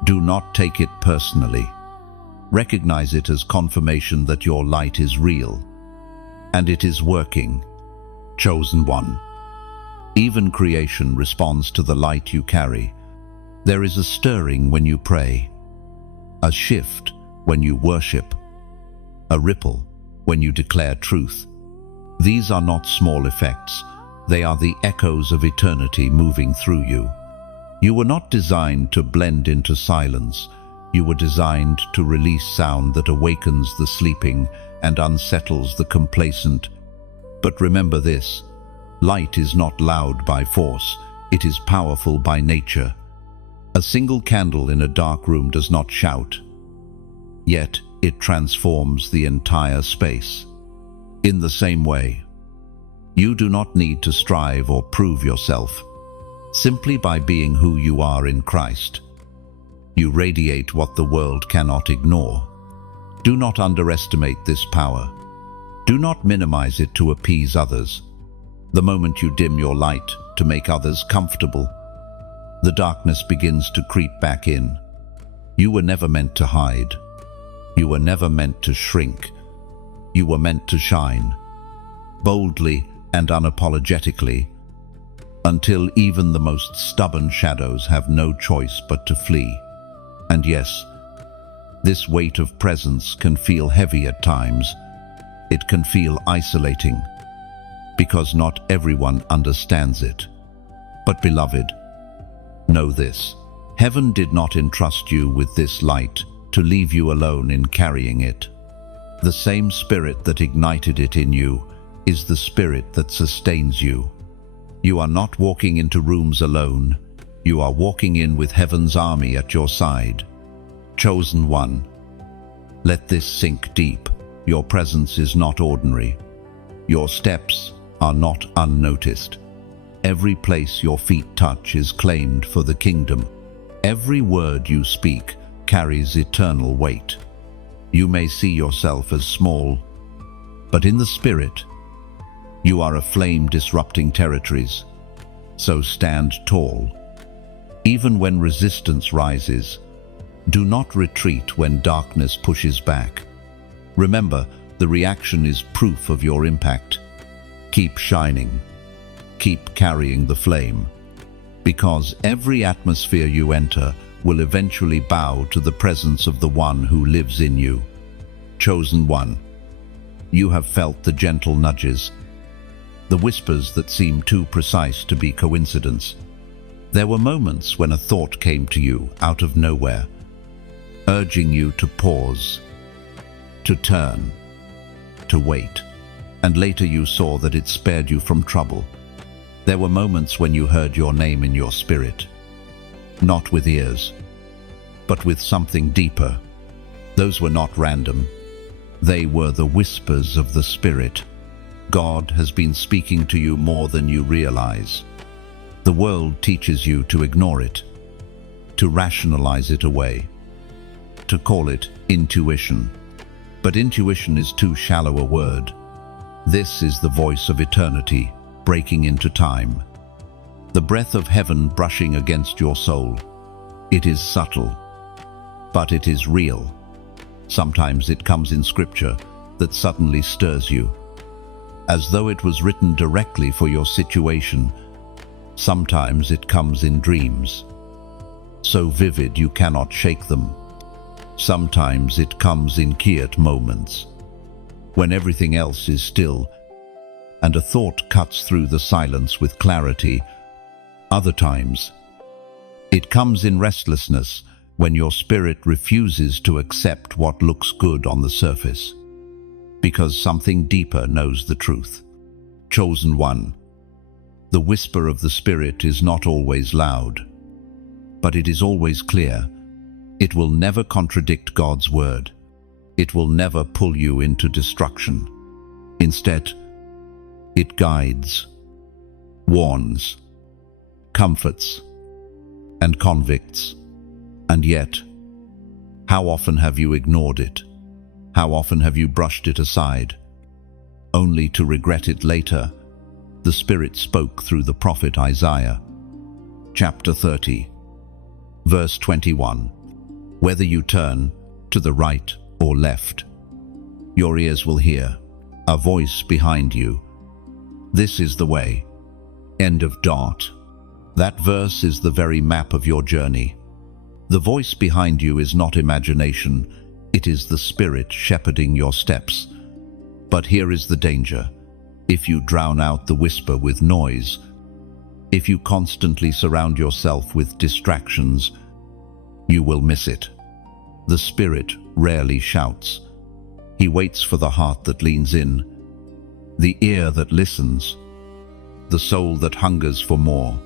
Do not take it personally. Recognize it as confirmation that your light is real, and it is working. Chosen one. Even creation responds to the light you carry. There is a stirring when you pray, a shift when you worship, a ripple when you declare truth. These are not small effects. They are the echoes of eternity moving through you. You were not designed to blend into silence. You were designed to release sound that awakens the sleeping and unsettles the complacent. But remember this, light is not loud by force, it is powerful by nature. A single candle in a dark room does not shout, yet it transforms the entire space. In the same way, you do not need to strive or prove yourself. Simply by being who you are in Christ, you radiate what the world cannot ignore. Do not underestimate this power. Do not minimize it to appease others. The moment you dim your light to make others comfortable, the darkness begins to creep back in. You were never meant to hide. You were never meant to shrink. You were meant to shine, boldly and unapologetically, until even the most stubborn shadows have no choice but to flee. And yes, this weight of presence can feel heavy at times. It can feel isolating, because not everyone understands it. But beloved, know this, heaven did not entrust you with this light to leave you alone in carrying it. The same Spirit that ignited it in you is the Spirit that sustains you. You are not walking into rooms alone. You are walking in with heaven's army at your side. Chosen one, let this sink deep. Your presence is not ordinary. Your steps are not unnoticed. Every place your feet touch is claimed for the kingdom. Every word you speak carries eternal weight. You may see yourself as small, but in the Spirit, you are a flame disrupting territories. So stand tall. Even when resistance rises, do not retreat when darkness pushes back. Remember, the reaction is proof of your impact. Keep shining. Keep carrying the flame. Because every atmosphere you enter will eventually bow to the presence of the one who lives in you. Chosen one, you have felt the gentle nudges, the whispers that seem too precise to be coincidence. There were moments when a thought came to you out of nowhere, urging you to pause, to turn, to wait, and later you saw that it spared you from trouble. There were moments when you heard your name in your spirit, not with ears, but with something deeper. Those were not random. They were the whispers of the Spirit. God has been speaking to you more than you realize. The world teaches you to ignore it, to rationalize it away, to call it intuition. But intuition is too shallow a word. This is the voice of eternity breaking into time. The breath of heaven brushing against your soul. It is subtle, but it is real. Sometimes it comes in scripture that suddenly stirs you, as though it was written directly for your situation. Sometimes it comes in dreams, so vivid you cannot shake them. Sometimes it comes in quiet moments, when everything else is still, and a thought cuts through the silence with clarity. Other times, it comes in restlessness, when your spirit refuses to accept what looks good on the surface, because something deeper knows the truth. Chosen one. The whisper of the Spirit is not always loud, but it is always clear. It will never contradict God's word. It will never pull you into destruction. Instead, it guides, warns, comforts, and convicts. And yet, how often have you ignored it? How often have you brushed it aside, only to regret it later? The Spirit spoke through the prophet Isaiah. Chapter 30, verse 21. Whether you turn to the right or left, your ears will hear a voice behind you. This is the way. End of dot. That verse is the very map of your journey. The voice behind you is not imagination, it is the Spirit shepherding your steps. But here is the danger. If you drown out the whisper with noise, if you constantly surround yourself with distractions, you will miss it. The Spirit rarely shouts. He waits for the heart that leans in, the ear that listens, the soul that hungers for more.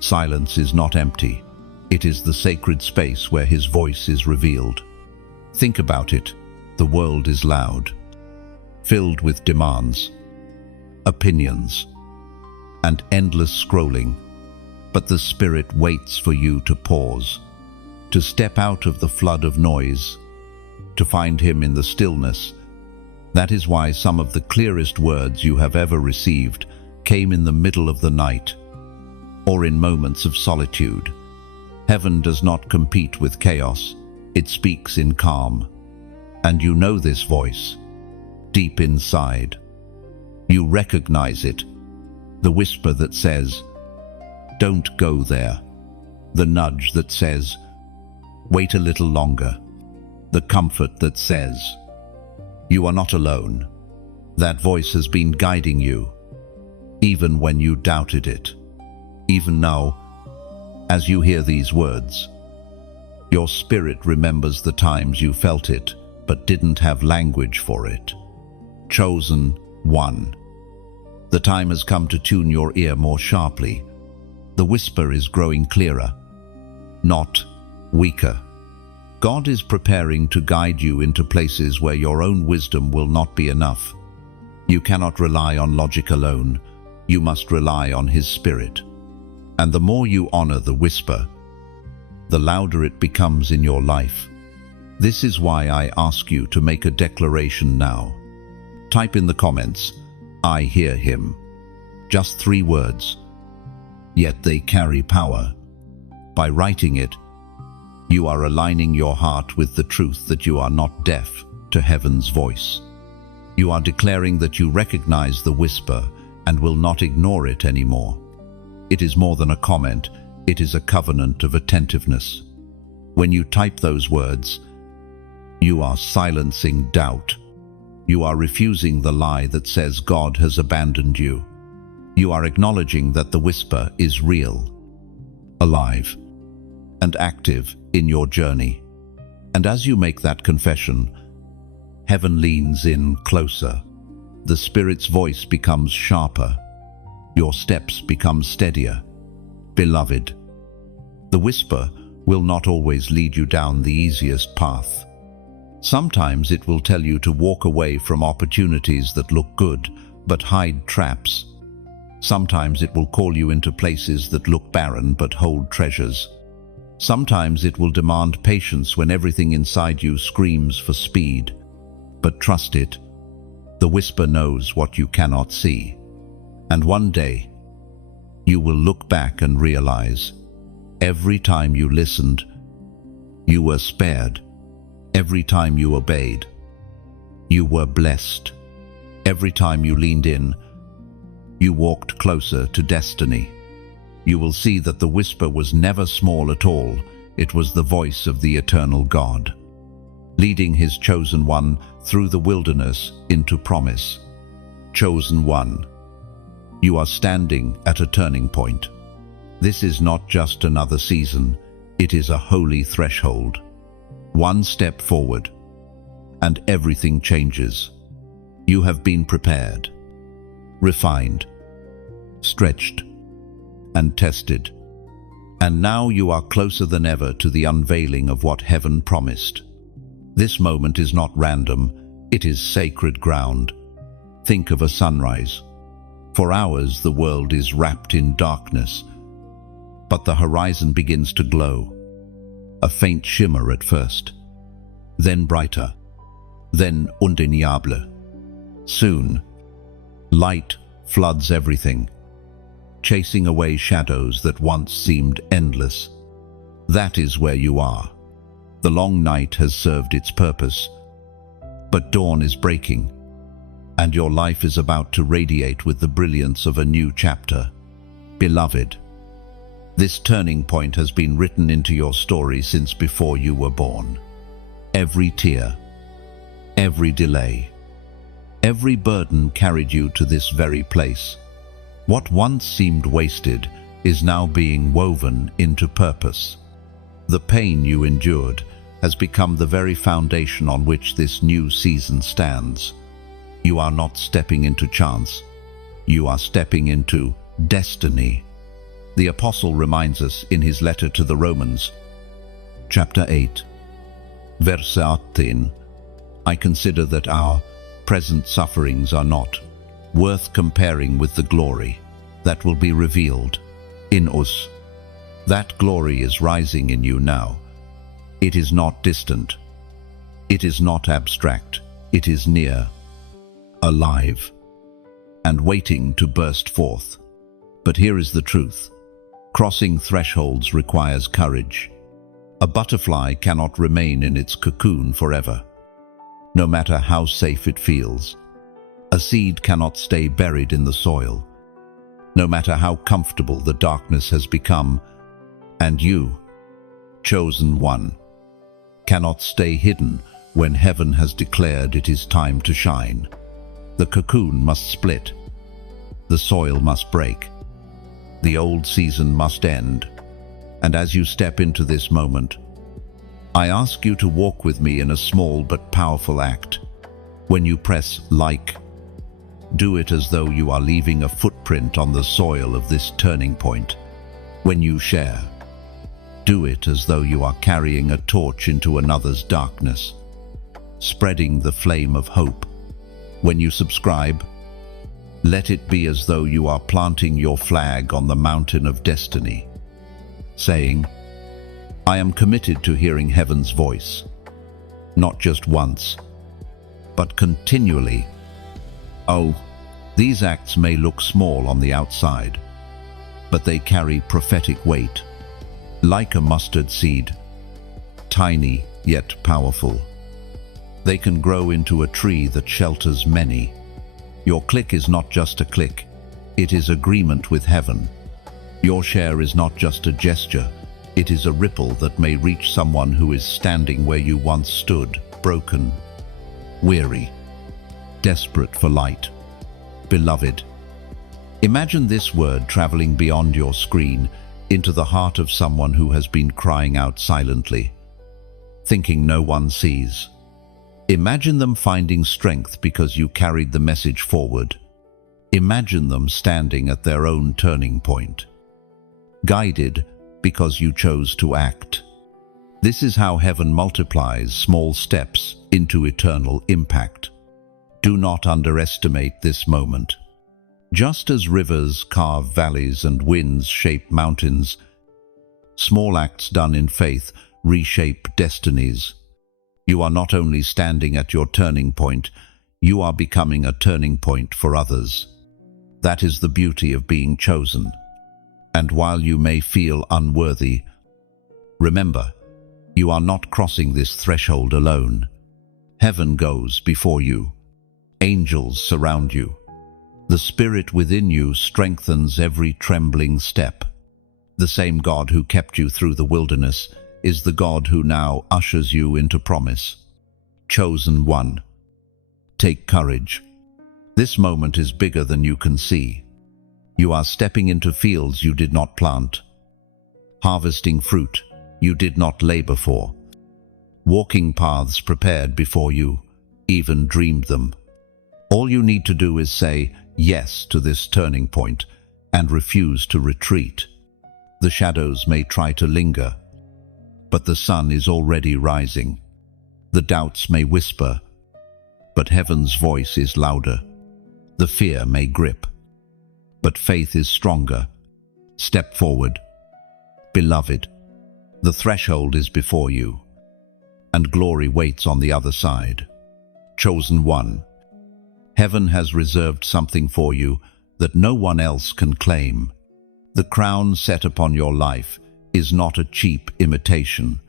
Silence is not empty. It is the sacred space where His voice is revealed. Think about it. The world is loud, filled with demands, opinions, and endless scrolling. But the Spirit waits for you to pause, to step out of the flood of noise, to find Him in the stillness. That is why some of the clearest words you have ever received came in the middle of the night, or in moments of solitude. Heaven does not compete with chaos, it speaks in calm. And you know this voice, deep inside. You recognize it, the whisper that says, "Don't go there," the nudge that says, "Wait a little longer," the comfort that says, "You are not alone." That voice has been guiding you, even when you doubted it. Even now, as you hear these words, your spirit remembers the times you felt it, but didn't have language for it. Chosen one. The time has come to tune your ear more sharply. The whisper is growing clearer, not weaker. God is preparing to guide you into places where your own wisdom will not be enough. You cannot rely on logic alone. You must rely on His Spirit. And the more you honor the whisper, the louder it becomes in your life. This is why I ask you to make a declaration now. Type in the comments, "I hear Him." Just 3 words, yet they carry power. By writing it, you are aligning your heart with the truth that you are not deaf to heaven's voice. You are declaring that you recognize the whisper and will not ignore it anymore. It is more than a comment, it is a covenant of attentiveness. When you type those words, you are silencing doubt. You are refusing the lie that says God has abandoned you. You are acknowledging that the whisper is real, alive, and active in your journey. And as you make that confession, heaven leans in closer. The Spirit's voice becomes sharper. Your steps become steadier. Beloved, the whisper will not always lead you down the easiest path. Sometimes it will tell you to walk away from opportunities that look good but hide traps. Sometimes it will call you into places that look barren but hold treasures. Sometimes it will demand patience when everything inside you screams for speed. But trust it, the whisper knows what you cannot see. And one day, you will look back and realize, every time you listened, you were spared. Every time you obeyed, you were blessed. Every time you leaned in, you walked closer to destiny. You will see that the whisper was never small at all. It was the voice of the eternal God, leading his chosen one through the wilderness into promise. Chosen one, you are standing at a turning point. This is not just another season, it is a holy threshold. One step forward, and everything changes. You have been prepared, refined, stretched, and tested. And now you are closer than ever to the unveiling of what heaven promised. This moment is not random, it is sacred ground. Think of a sunrise. For hours the world is wrapped in darkness, but the horizon begins to glow. A faint shimmer at first, then brighter, then undeniable. Soon, light floods everything, chasing away shadows that once seemed endless. That is where you are. The long night has served its purpose, but dawn is breaking, and your life is about to radiate with the brilliance of a new chapter. Beloved, this turning point has been written into your story since before you were born. Every tear, every delay, every burden carried you to this very place. What once seemed wasted is now being woven into purpose. The pain you endured has become the very foundation on which this new season stands. You are not stepping into chance. You are stepping into destiny. The Apostle reminds us in his letter to the Romans, chapter 8, verse 18, I consider that our present sufferings are not worth comparing with the glory that will be revealed in us. That glory is rising in you now. It is not distant. It is not abstract. It is near, alive, and waiting to burst forth. But here is the truth. Crossing thresholds requires courage. A butterfly cannot remain in its cocoon forever, no matter how safe it feels. A seed cannot stay buried in the soil, no matter how comfortable the darkness has become. And you, chosen one, cannot stay hidden when heaven has declared it is time to shine. The cocoon must split. The soil must break. The old season must end. And as you step into this moment, I ask you to walk with me in a small but powerful act. When you press like, do it as though you are leaving a footprint on the soil of this turning point. When you share, do it as though you are carrying a torch into another's darkness, spreading the flame of hope. When you subscribe, let it be as though you are planting your flag on the mountain of destiny, saying, I am committed to hearing heaven's voice, not just once, but continually. Oh, these acts may look small on the outside, but they carry prophetic weight, like a mustard seed, tiny yet powerful. They can grow into a tree that shelters many. Your click is not just a click, it is agreement with heaven. Your share is not just a gesture, it is a ripple that may reach someone who is standing where you once stood, broken, weary, desperate for light. Beloved, imagine this word traveling beyond your screen into the heart of someone who has been crying out silently, thinking no one sees. Imagine them finding strength because you carried the message forward. Imagine them standing at their own turning point, guided because you chose to act. This is how heaven multiplies small steps into eternal impact. Do not underestimate this moment. Just as rivers carve valleys and winds shape mountains, small acts done in faith reshape destinies. You are not only standing at your turning point, you are becoming a turning point for others. That is the beauty of being chosen. And while you may feel unworthy, remember, you are not crossing this threshold alone. Heaven goes before you. Angels surround you. The Spirit within you strengthens every trembling step. The same God who kept you through the wilderness is the God who now ushers you into promise. Chosen one. Take courage. This moment is bigger than you can see. You are stepping into fields you did not plant, harvesting fruit you did not labor for, walking paths prepared before you even dreamed them. All you need to do is say yes to this turning point and refuse to retreat. The shadows may try to linger, but the sun is already rising. The doubts may whisper, but heaven's voice is louder. The fear may grip, but faith is stronger. Step forward. Beloved, the threshold is before you, and glory waits on the other side. Chosen one. Heaven has reserved something for you that no one else can claim. The crown set upon your life is not a cheap imitation.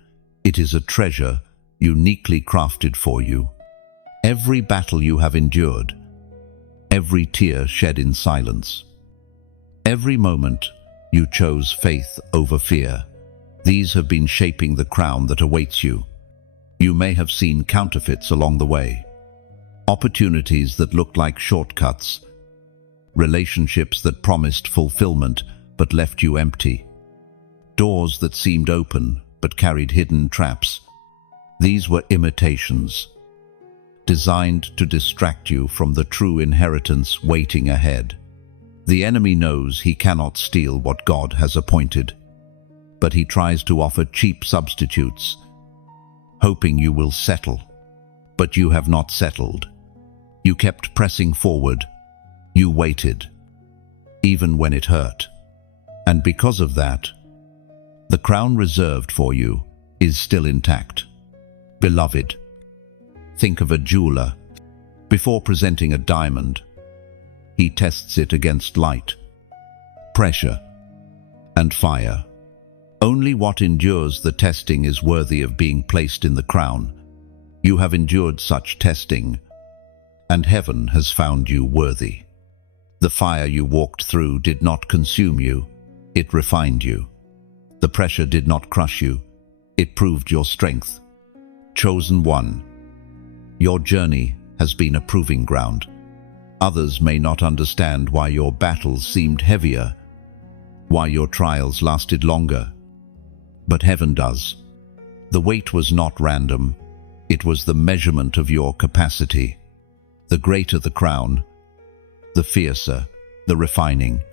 It is a treasure uniquely crafted for you. Every battle you have endured, every tear shed in silence, every moment you chose faith over fear, these have been shaping the crown that awaits you. You may have seen counterfeits along the way, opportunities that looked like shortcuts, relationships that promised fulfillment but left you empty, doors that seemed open but carried hidden traps. These were imitations, designed to distract you from the true inheritance waiting ahead. The enemy knows he cannot steal what God has appointed, but he tries to offer cheap substitutes, hoping you will settle. But you have not settled. You kept pressing forward. You waited, even when it hurt. And because of that, the crown reserved for you is still intact. Beloved, think of a jeweler. Before presenting a diamond, he tests it against light, pressure, and fire. Only what endures the testing is worthy of being placed in the crown. You have endured such testing, and heaven has found you worthy. The fire you walked through did not consume you, it refined you. The pressure did not crush you, it proved your strength. Chosen one. Your journey has been a proving ground. Others may not understand why your battles seemed heavier, why your trials lasted longer, but heaven does. The weight was not random, it was the measurement of your capacity. The greater the crown, the fiercer the refining.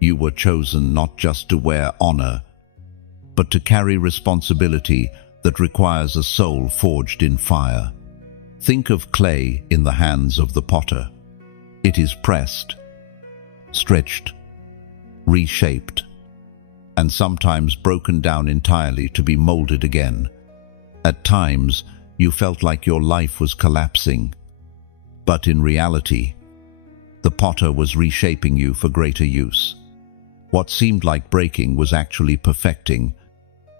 You were chosen not just to wear honor, but to carry responsibility that requires a soul forged in fire. Think of clay in the hands of the potter. It is pressed, stretched, reshaped, and sometimes broken down entirely to be molded again. At times, you felt like your life was collapsing, but in reality, the potter was reshaping you for greater use. What seemed like breaking was actually perfecting.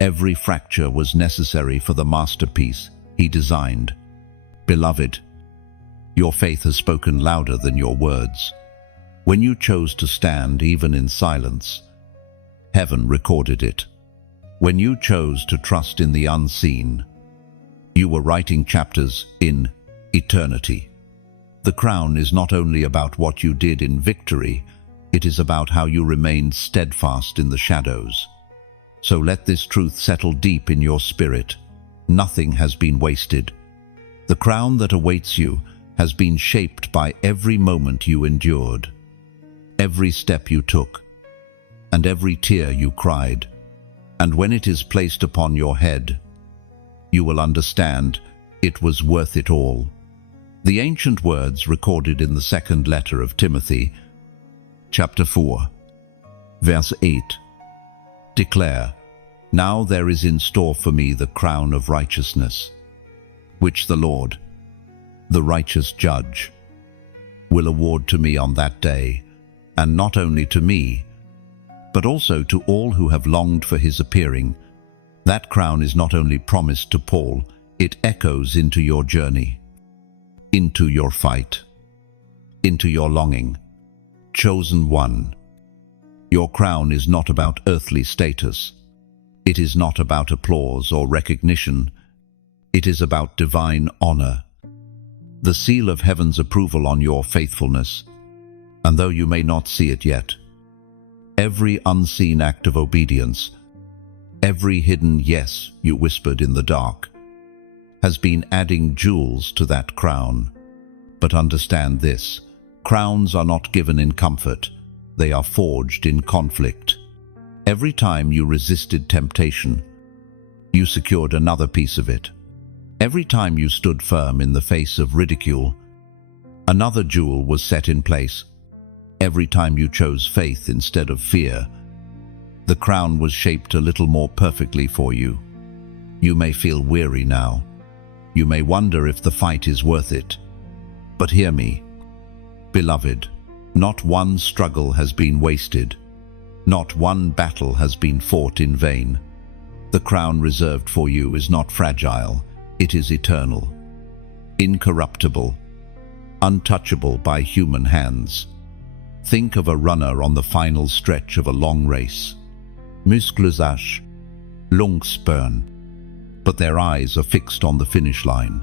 Every fracture was necessary for the masterpiece he designed. Beloved, your faith has spoken louder than your words. When you chose to stand even in silence, heaven recorded it. When you chose to trust in the unseen, you were writing chapters in eternity. The crown is not only about what you did in victory, it is about how you remained steadfast in the shadows. So let this truth settle deep in your spirit. Nothing has been wasted. The crown that awaits you has been shaped by every moment you endured, every step you took, and every tear you cried. And when it is placed upon your head, you will understand it was worth it all. The ancient words recorded in the second letter of Timothy, chapter 4, verse 8, declare, "Now there is in store for me the crown of righteousness, which the Lord, the righteous judge, will award to me on that day, and not only to me, but also to all who have longed for his appearing." That crown is not only promised to Paul, it echoes into your journey, into your fight, into your longing. Chosen one. Your crown is not about earthly status. It is not about applause or recognition. It is about divine honor, the seal of heaven's approval on your faithfulness. And though you may not see it yet, every unseen act of obedience, every hidden yes you whispered in the dark, has been adding jewels to that crown. But understand this: crowns are not given in comfort, they are forged in conflict. Every time you resisted temptation, you secured another piece of it. Every time you stood firm in the face of ridicule, another jewel was set in place. Every time you chose faith instead of fear, the crown was shaped a little more perfectly for you. You may feel weary now. You may wonder if the fight is worth it. But hear me, beloved, not one struggle has been wasted. Not one battle has been fought in vain. The crown reserved for you is not fragile, it is eternal, incorruptible, untouchable by human hands. Think of a runner on the final stretch of a long race. Muskelzach, lungsburn, but their eyes are fixed on the finish line.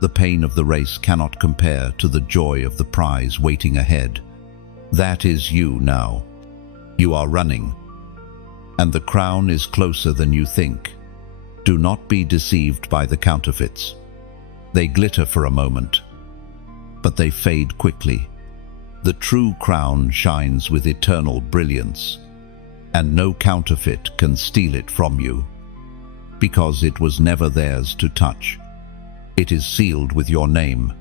The pain of the race cannot compare to the joy of the prize waiting ahead. That is you now. You are running, and the crown is closer than you think. Do not be deceived by the counterfeits. They glitter for a moment, but they fade quickly. The true crown shines with eternal brilliance, and no counterfeit can steal it from you, because it was never theirs to touch. It is sealed with your name,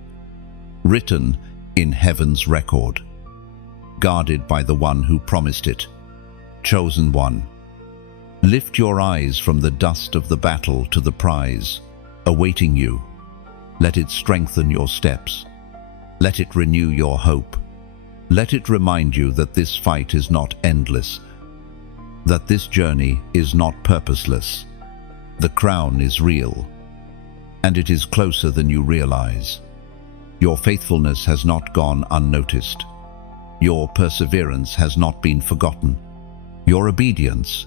written in heaven's record, guarded by the one who promised it. Chosen one, lift your eyes from the dust of the battle to the prize awaiting you. Let it strengthen your steps. Let it renew your hope. Let it remind you that this fight is not endless, that this journey is not purposeless. The crown is real, and it is closer than you realize. Your faithfulness has not gone unnoticed. Your perseverance has not been forgotten. Your obedience,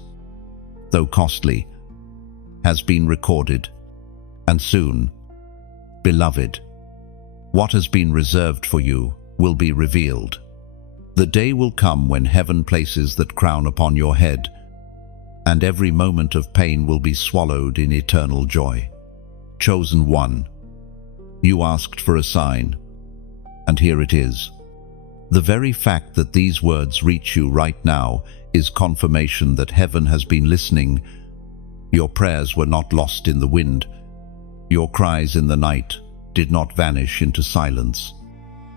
though costly, has been recorded. And soon, beloved, what has been reserved for you will be revealed. The day will come when heaven places that crown upon your head, and every moment of pain will be swallowed in eternal joy. Chosen one, you asked for a sign, and here it is. The very fact that these words reach you right now is confirmation that heaven has been listening. Your prayers were not lost in the wind. Your cries in the night did not vanish into silence.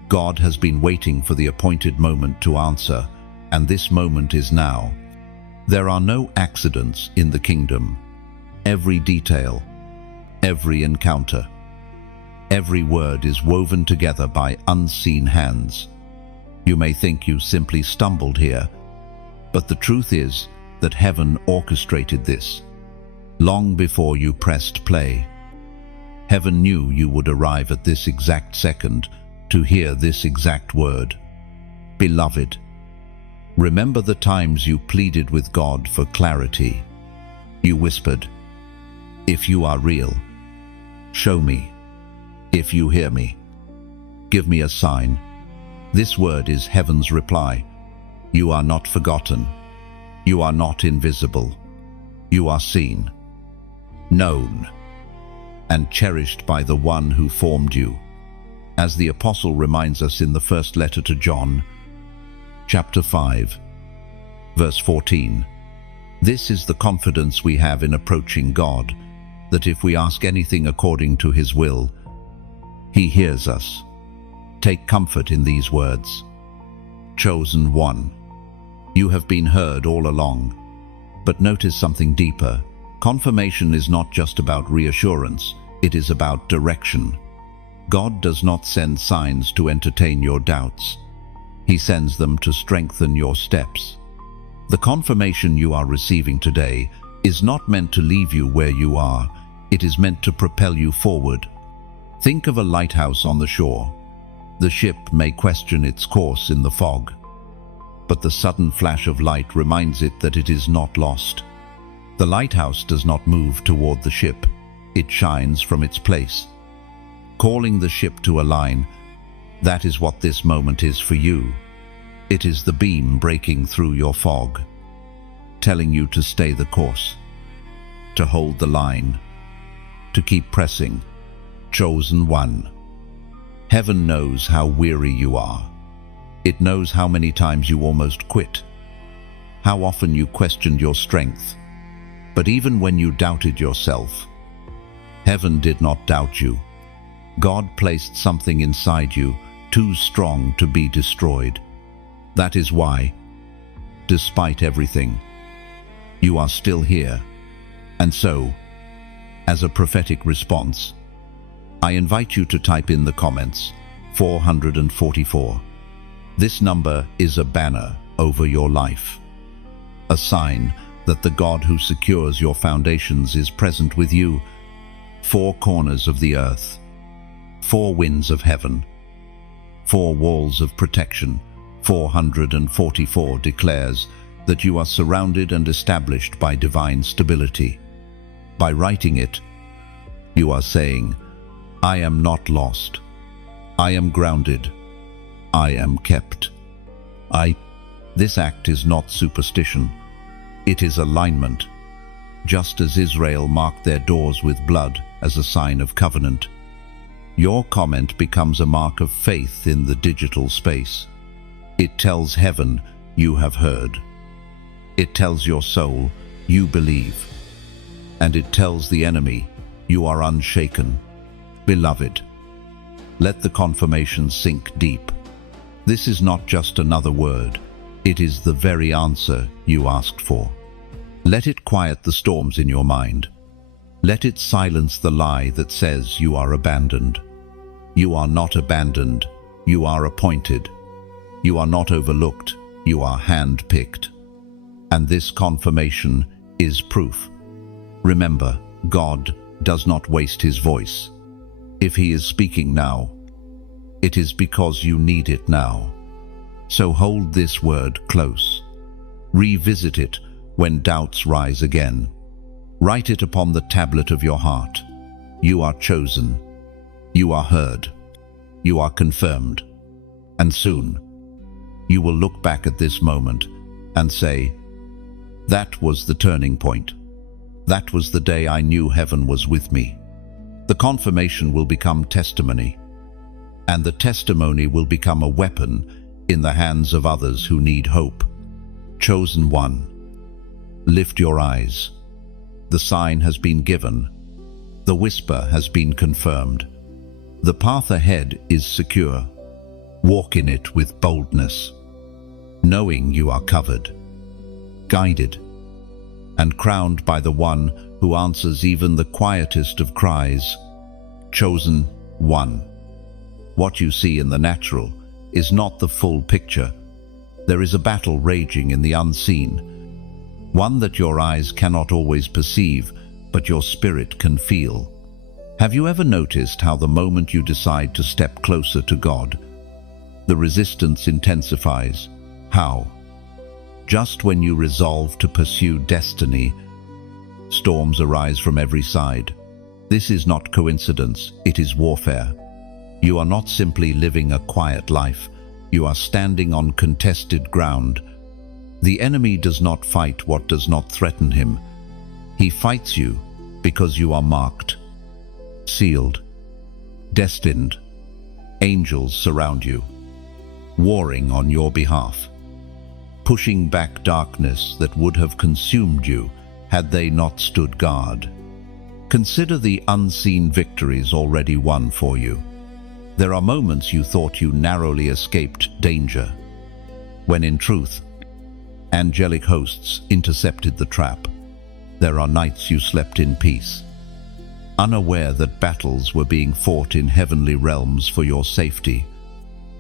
God has been waiting for the appointed moment to answer, and this moment is now. There are no accidents in the kingdom. Every detail, every encounter, every word is woven together by unseen hands. You may think you simply stumbled here, but the truth is that heaven orchestrated this. Long before you pressed play, heaven knew you would arrive at this exact second to hear this exact word. Beloved, remember the times you pleaded with God for clarity. You whispered, "If you are real, show me. If you hear me, give me a sign." This word is heaven's reply. You are not forgotten. You are not invisible. You are seen, known, and cherished by the one who formed you. As the apostle reminds us in the first letter to John, chapter 5, verse 14, this is the confidence we have in approaching God, that if we ask anything according to his will, he hears us. Take comfort in these words. Chosen one, you have been heard all along. But notice something deeper. Confirmation is not just about reassurance, it is about direction. God does not send signs to entertain your doubts. He sends them to strengthen your steps. The confirmation you are receiving today is not meant to leave you where you are. It is meant to propel you forward. Think of a lighthouse on the shore. The ship may question its course in the fog, but the sudden flash of light reminds it that it is not lost. The lighthouse does not move toward the ship. It shines from its place, calling the ship to align. That is what this moment is for you. It is the beam breaking through your fog, telling you to stay the course, to hold the line, to keep pressing. Chosen one. Heaven knows how weary you are. It knows how many times you almost quit, how often you questioned your strength. But even when you doubted yourself, heaven did not doubt you. God placed something inside you too strong to be destroyed. That is why, despite everything, you are still here. And so, as a prophetic response, I invite you to type in the comments 444. This number is a banner over your life, a sign that the God who secures your foundations is present with you. 4 corners of the earth, 4 winds of heaven, 4 walls of protection. 444 declares that you are surrounded and established by divine stability. By writing it, you are saying, I am not lost. I am grounded. I am kept. This act is not superstition. It is alignment. Just as Israel marked their doors with blood as a sign of covenant, your comment becomes a mark of faith in the digital space. It tells heaven you have heard. It tells your soul you believe. And it tells the enemy you are unshaken. Beloved, let the confirmation sink deep. This is not just another word. It is the very answer you asked for. Let it quiet the storms in your mind. Let it silence the lie that says you are abandoned. You are not abandoned. You are appointed. You are not overlooked. You are hand-picked. And this confirmation is proof. Remember, God does not waste his voice. If he is speaking now, it is because you need it now. So hold this word close. Revisit it when doubts rise again. Write it upon the tablet of your heart. You are chosen. You are heard. You are confirmed. And soon, you will look back at this moment and say, that was the turning point. That was the day I knew heaven was with me. The confirmation will become testimony, and the testimony will become a weapon in the hands of others who need hope. Chosen one, lift your eyes. The sign has been given. The whisper has been confirmed. The path ahead is secure. Walk in it with boldness, knowing you are covered, guided, and crowned by the one who answers even the quietest of cries. Chosen one. What you see in the natural is not the full picture. There is a battle raging in the unseen, one that your eyes cannot always perceive, but your spirit can feel. Have you ever noticed how the moment you decide to step closer to God, the resistance intensifies? How? Just when you resolve to pursue destiny, storms arise from every side. This is not coincidence, it is warfare. You are not simply living a quiet life, you are standing on contested ground. The enemy does not fight what does not threaten him. He fights you because you are marked, sealed, destined. Angels surround you, warring on your behalf, pushing back darkness that would have consumed you had they not stood guard. Consider the unseen victories already won for you. There are moments you thought you narrowly escaped danger, when in truth, angelic hosts intercepted the trap. There are nights you slept in peace, unaware that battles were being fought in heavenly realms for your safety.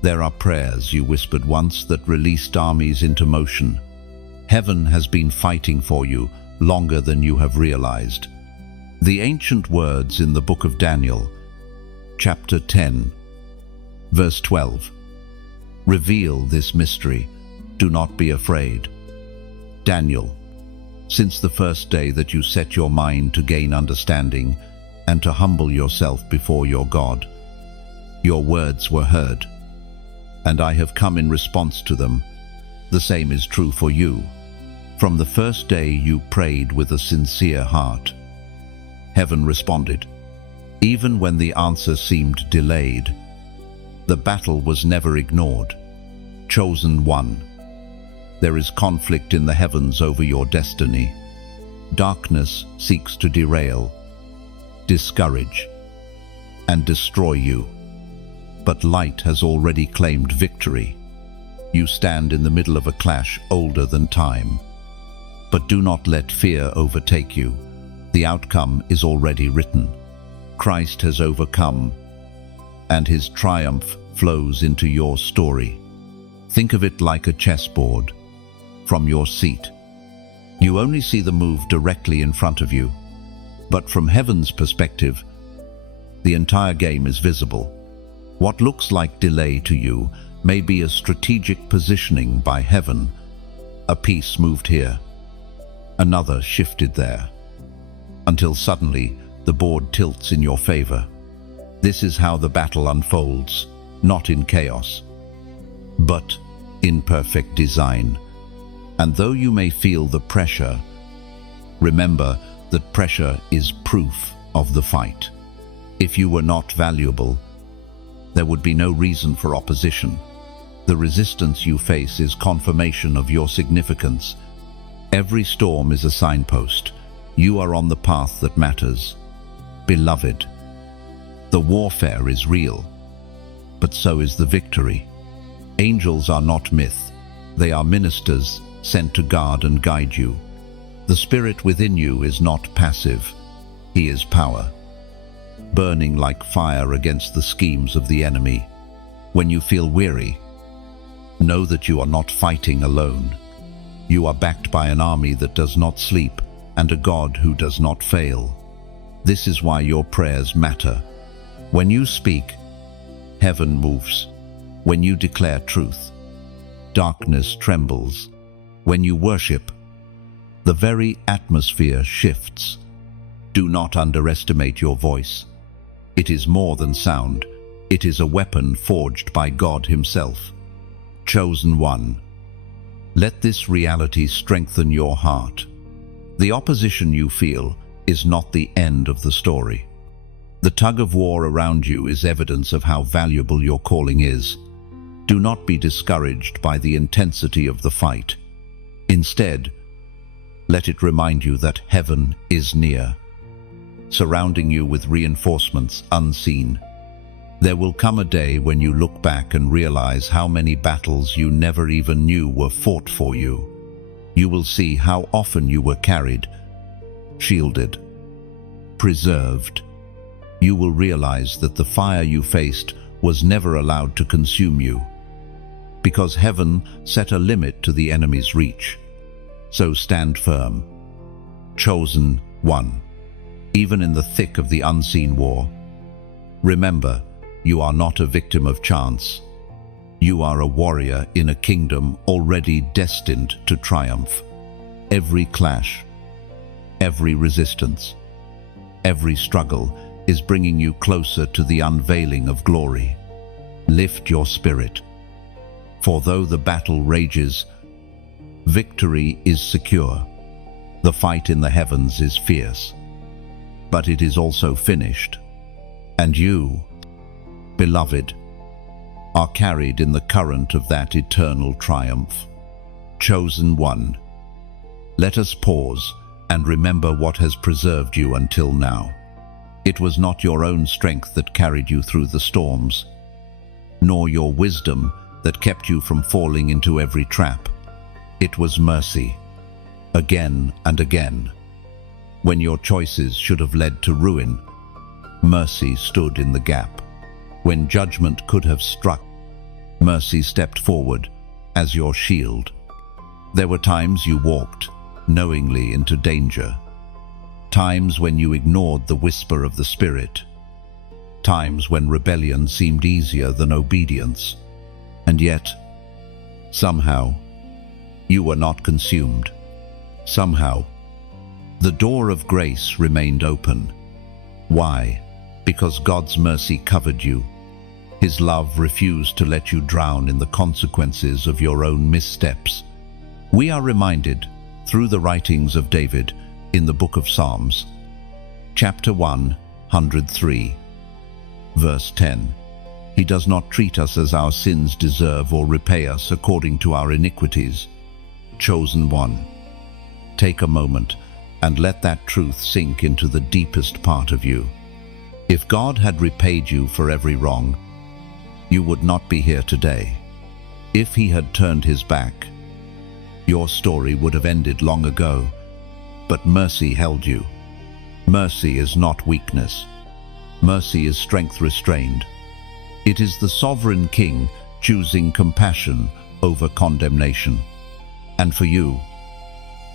There are prayers you whispered once that released armies into motion. Heaven has been fighting for you longer than you have realized. The ancient words in the book of Daniel, chapter 10, verse 12, reveal this mystery. Do not be afraid. Daniel, Since the first day that you set your mind to gain understanding and to humble yourself before your God, your words were heard, and I have come in response to them. The same is true for you. From the first day you prayed with a sincere heart, heaven responded. Even when the answer seemed delayed, the battle was never ignored. Chosen one. There is conflict in the heavens over your destiny. Darkness seeks to derail, discourage, and destroy you. But light has already claimed victory. You stand in the middle of a clash older than time. But do not let fear overtake you. The outcome is already written. Christ has overcome, and his triumph flows into your story. Think of it like a chessboard. From your seat, you only see the move directly in front of you. But from heaven's perspective, the entire game is visible. What looks like delay to you may be a strategic positioning by heaven. A piece moved here, another shifted there, until suddenly the board tilts in your favor. This is how the battle unfolds, not in chaos, but in perfect design. And though you may feel the pressure, remember that pressure is proof of the fight. If you were not valuable, there would be no reason for opposition. The resistance you face is confirmation of your significance. Every storm is a signpost. You are on the path that matters. Beloved, the warfare is real, but so is the victory. Angels are not myth. They are ministers sent to guard and guide you. The spirit within you is not passive. He is power, burning like fire against the schemes of the enemy. When you feel weary, know that you are not fighting alone. You are backed by an army that does not sleep and a God who does not fail. This is why your prayers matter. When you speak, heaven moves. When you declare truth, darkness trembles. When you worship, the very atmosphere shifts. Do not underestimate your voice. It is more than sound. It is a weapon forged by God himself. Chosen one. Let this reality strengthen your heart. The opposition you feel is not the end of the story. The tug of war around you is evidence of how valuable your calling is. Do not be discouraged by the intensity of the fight. Instead, let it remind you that heaven is near, surrounding you with reinforcements unseen. There will come a day when you look back and realize how many battles you never even knew were fought for you. You will see how often you were carried, shielded, preserved. You will realize that the fire you faced was never allowed to consume you, because heaven set a limit to the enemy's reach. So stand firm. Chosen one. Even in the thick of the unseen war, remember, you are not a victim of chance. You are a warrior in a kingdom already destined to triumph. Every clash, every resistance, every struggle is bringing you closer to the unveiling of glory. Lift your spirit, for though the battle rages, victory is secure. The fight in the heavens is fierce, but it is also finished. And you, beloved, are carried in the current of that eternal triumph. Chosen one. Let us pause and remember what has preserved you until now. It was not your own strength that carried you through the storms, nor your wisdom that kept you from falling into every trap. It was mercy, again and again. When your choices should have led to ruin, mercy stood in the gap. When judgment could have struck, mercy stepped forward as your shield. There were times you walked knowingly into danger, times when you ignored the whisper of the Spirit, times when rebellion seemed easier than obedience, and yet, somehow, you were not consumed. Somehow, The door of grace remained open. Why? Because God's mercy covered you. His love refused to let you drown in the consequences of your own missteps. We are reminded, through the writings of David, in the book of Psalms, chapter 103, verse 10, He does not treat us as our sins deserve or repay us according to our iniquities. Chosen one, take a moment and let that truth sink into the deepest part of you. If God had repaid you for every wrong, you would not be here today. If He had turned His back, your story would have ended long ago. But mercy held you. Mercy is not weakness. Mercy is strength restrained. It is the sovereign King choosing compassion over condemnation. And for you,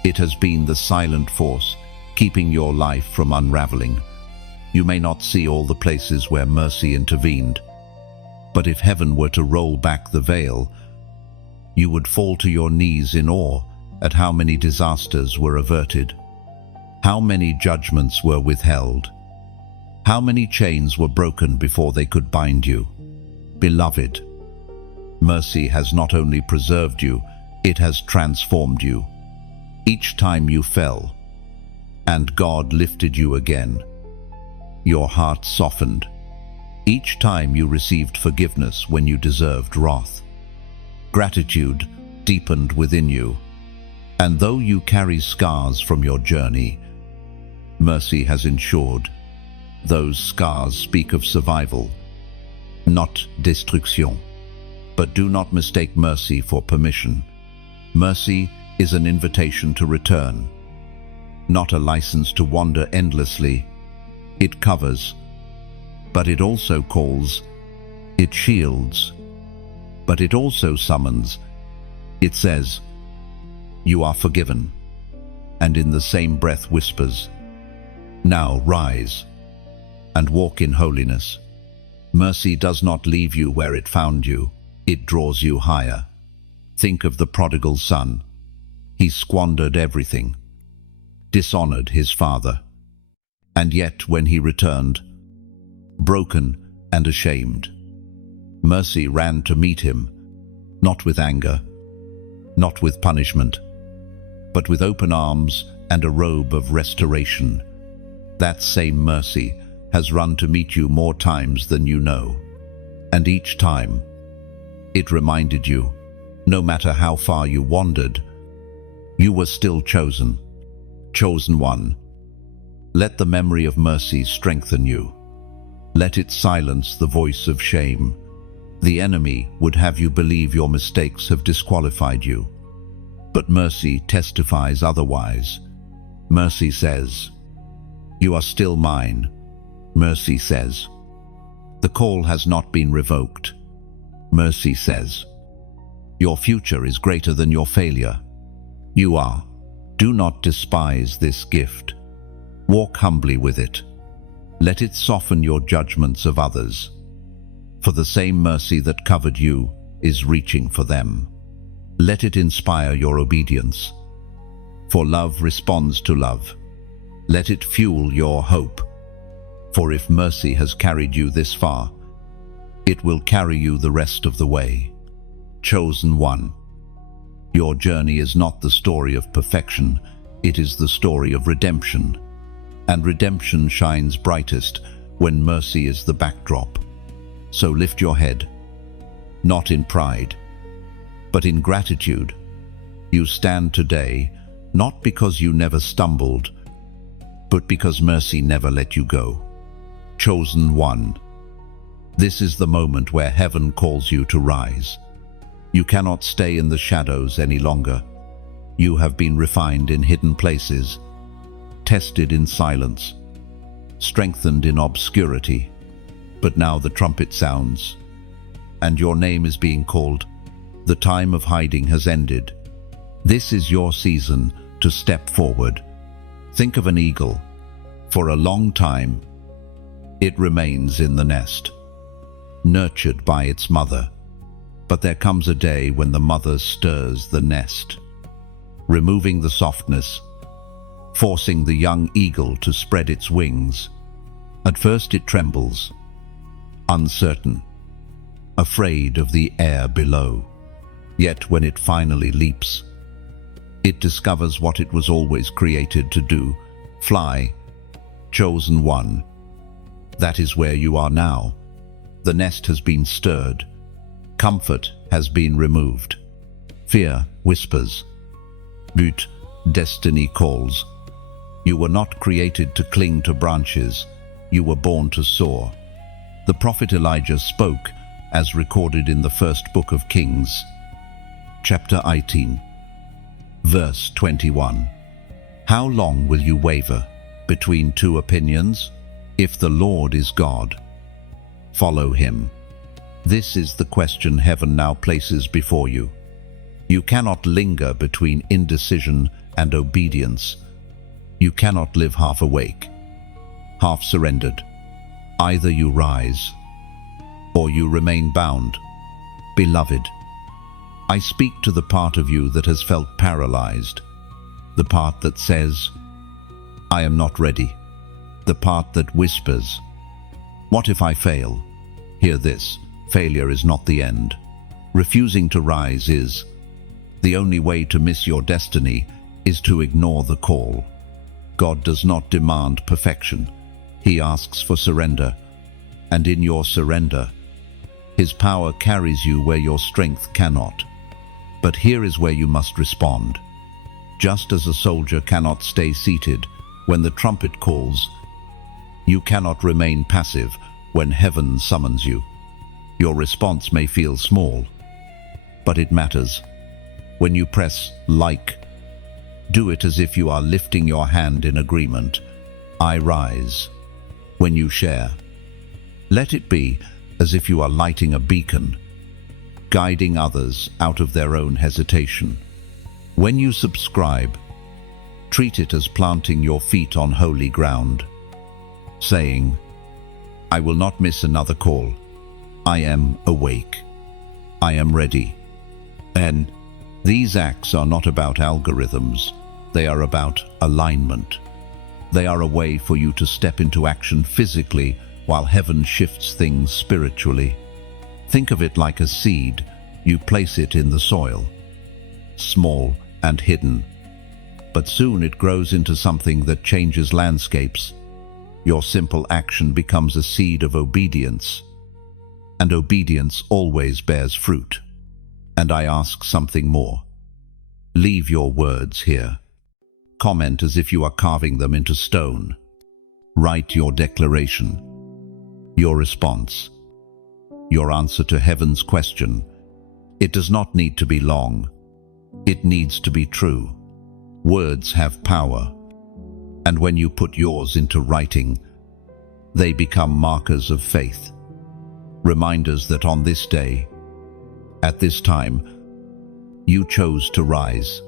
it has been the silent force keeping your life from unraveling. You may not see all the places where mercy intervened, but if heaven were to roll back the veil, you would fall to your knees in awe at how many disasters were averted, how many judgments were withheld, how many chains were broken before they could bind you. Beloved, mercy has not only preserved you, it has transformed you. Each time you fell, and God lifted you again, your heart softened. Each time you received forgiveness when you deserved wrath. Gratitude deepened within you, and though you carry scars from your journey, mercy has ensured. Those scars speak of survival, not destruction. But do not mistake mercy for permission. Mercy is an invitation to return, not a license to wander endlessly. It covers, but it also calls. It shields, but it also summons. It says, "You are forgiven," and in the same breath whispers, "Now rise and walk in holiness." Mercy does not leave you where it found you. It draws you higher. Think of the prodigal son. He squandered everything, dishonored his father, and yet when he returned, broken and ashamed, mercy ran to meet him, not with anger, not with punishment, but with open arms and a robe of restoration. That same mercy has run to meet you more times than you know, and each time it reminded you, no matter how far you wandered, you were still chosen, chosen one. Let the memory of mercy strengthen you. Let it silence the voice of shame. The enemy would have you believe your mistakes have disqualified you, but mercy testifies otherwise. Mercy says, "You are still mine." Mercy says, "The call has not been revoked." Mercy says, "Your future is greater than your failure." You are. Do not despise this gift. Walk humbly with it. Let it soften your judgments of others. For the same mercy that covered you is reaching for them. Let it inspire your obedience. For love responds to love. Let it fuel your hope. For if mercy has carried you this far, it will carry you the rest of the way. Chosen one. Your journey is not the story of perfection, it is the story of redemption. And redemption shines brightest when mercy is the backdrop. So lift your head, not in pride, but in gratitude. You stand today, not because you never stumbled, but because mercy never let you go. Chosen one. This is the moment where heaven calls you to rise. You cannot stay in the shadows any longer. You have been refined in hidden places, tested in silence, strengthened in obscurity. But now the trumpet sounds, and your name is being called. The time of hiding has ended. This is your season to step forward. Think of an eagle. For a long time, it remains in the nest, nurtured by its mother. But there comes a day when the mother stirs the nest, removing the softness, forcing the young eagle to spread its wings. At first it trembles, uncertain, afraid of the air below. Yet when it finally leaps, it discovers what it was always created to do: fly. Chosen one. That is where you are now. The nest has been stirred. Comfort has been removed. Fear whispers. But destiny calls. You were not created to cling to branches. You were born to soar. The prophet Elijah spoke, as recorded in the first book of Kings, chapter 18, verse 21. How long will you waver between two opinions? If the Lord is God, follow him. This is the question heaven now places before you. You cannot linger between indecision and obedience. You cannot live half awake, half surrendered. Either you rise, or you remain bound. Beloved, I speak to the part of you that has felt paralyzed, the part that says, I am not ready, the part that whispers, what if I fail? Hear this: failure is not the end. Refusing to rise is. The only way to miss your destiny is to ignore the call. God does not demand perfection. He asks for surrender. And in your surrender, his power carries you where your strength cannot. But here is where you must respond. Just as a soldier cannot stay seated when the trumpet calls, you cannot remain passive when heaven summons you. Your response may feel small, but it matters. When you press like, do it as if you are lifting your hand in agreement. I rise. When you share, let it be as if you are lighting a beacon, guiding others out of their own hesitation. When you subscribe, treat it as planting your feet on holy ground, saying, I will not miss another call. I am awake. I am ready. And these acts are not about algorithms. They are about alignment. They are a way for you to step into action physically while heaven shifts things spiritually. Think of it like a seed. You place it in the soil, small and hidden, but soon it grows into something that changes landscapes. Your simple action becomes a seed of obedience, and obedience always bears fruit. And I ask something more. Leave your words here. Comment as if you are carving them into stone. Write your declaration, your response, your answer to heaven's question. It does not need to be long. It needs to be true. Words have power, and when you put yours into writing, they become markers of faith, reminders that on this day, at this time, you chose to rise.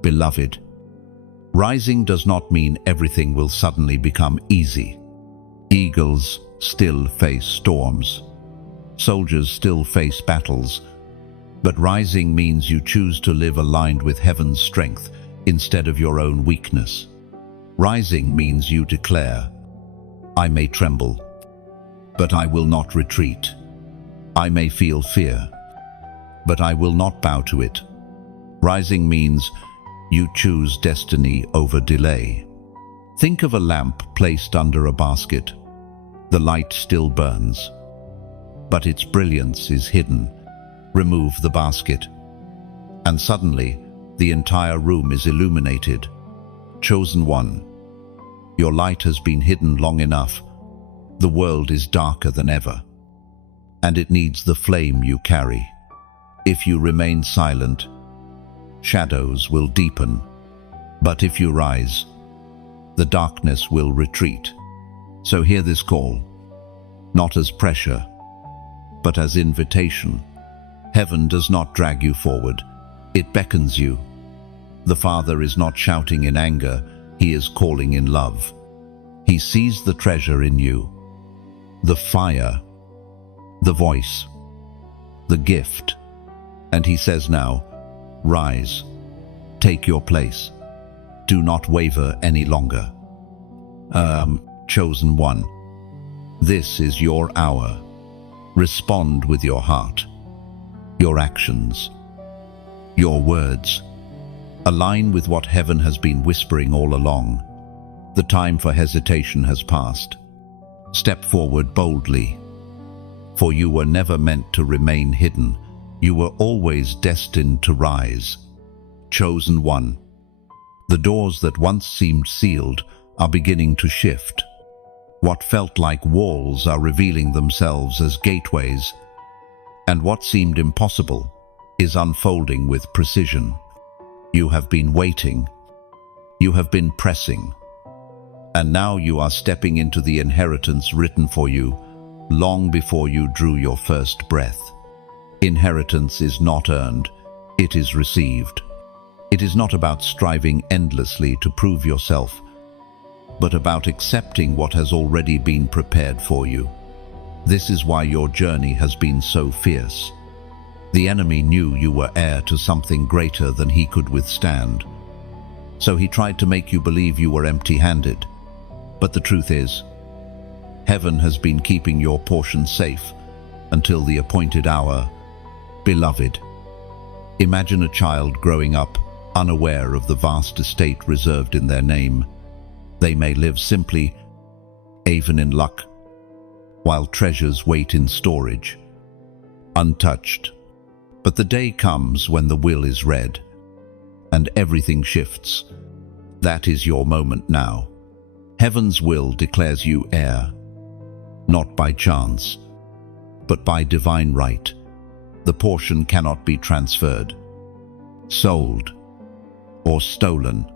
Beloved, rising does not mean everything will suddenly become easy. Eagles still face storms. Soldiers still face battles. But rising means you choose to live aligned with heaven's strength instead of your own weakness. Rising means you declare, I may tremble, but I will not retreat. I may feel fear, but I will not bow to it. Rising means you choose destiny over delay. Think of a lamp placed under a basket. The light still burns, but its brilliance is hidden. Remove the basket, and suddenly the entire room is illuminated. Chosen one, your light has been hidden long enough. The world is darker than ever, and it needs the flame you carry. If you remain silent, shadows will deepen. But if you rise, the darkness will retreat. So hear this call, not as pressure, but as invitation. Heaven does not drag you forward, it beckons you. The Father is not shouting in anger, he is calling in love. He sees the treasure in you, the fire, the voice, the gift, and he says now, rise, take your place. Do not waver any longer. Chosen one, this is your hour. Respond with your heart, your actions, your words. Align with what heaven has been whispering all along. The time for hesitation has passed. Step forward boldly, for you were never meant to remain hidden. You were always destined to rise. Chosen one, the doors that once seemed sealed are beginning to shift. What felt like walls are revealing themselves as gateways, and what seemed impossible is unfolding with precision. You have been waiting, you have been pressing, and now you are stepping into the inheritance written for you long before you drew your first breath. Inheritance is not earned, it is received. It is not about striving endlessly to prove yourself, but about accepting what has already been prepared for you. This is why your journey has been so fierce. The enemy knew you were heir to something greater than he could withstand. So he tried to make you believe you were empty-handed. But the truth is, heaven has been keeping your portion safe until the appointed hour. Beloved, imagine a child growing up unaware of the vast estate reserved in their name. They may live simply, even in luck, while treasures wait in storage, untouched. But the day comes when the will is read, and everything shifts. That is your moment now. Heaven's will declares you heir, not by chance, but by divine right. The portion cannot be transferred, sold, or stolen.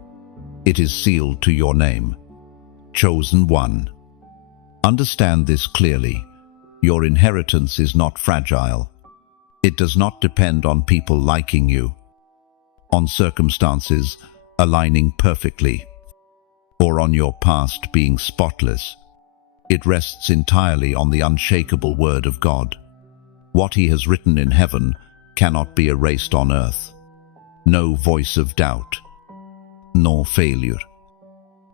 It is sealed to your name. Chosen one. Understand this clearly. Your inheritance is not fragile. It does not depend on people liking you, on circumstances aligning perfectly, or on your past being spotless. It rests entirely on the unshakable word of God. What he has written in heaven cannot be erased on earth. No voice of doubt, nor failure.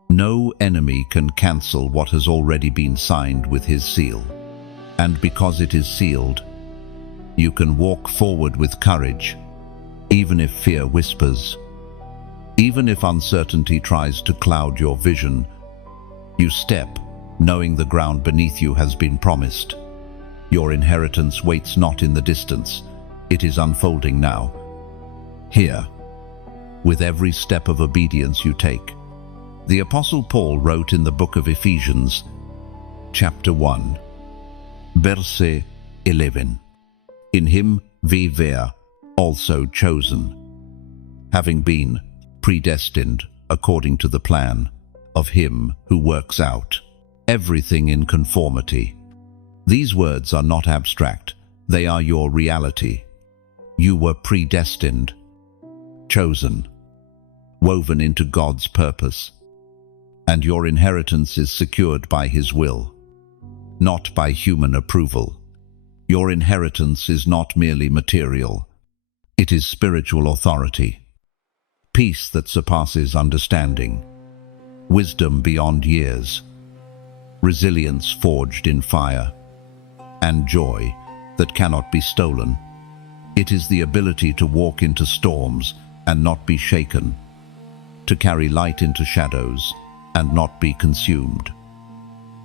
No enemy can cancel what has already been signed with his seal. And because it is sealed, you can walk forward with courage, even if fear whispers. Even if uncertainty tries to cloud your vision, you step, knowing the ground beneath you has been promised. Your inheritance waits not in the distance. It is unfolding now. Here, with every step of obedience you take. The Apostle Paul wrote in the book of Ephesians, chapter 1, verse 11, "In him we were also chosen, having been predestined according to the plan of him who works out everything in conformity." These words are not abstract, they are your reality. You were predestined, chosen, woven into God's purpose, and your inheritance is secured by his will, not by human approval. Your inheritance is not merely material, it is spiritual authority, peace that surpasses understanding, wisdom beyond years, resilience forged in fire, and joy that cannot be stolen. It is the ability to walk into storms and not be shaken, to carry light into shadows and not be consumed,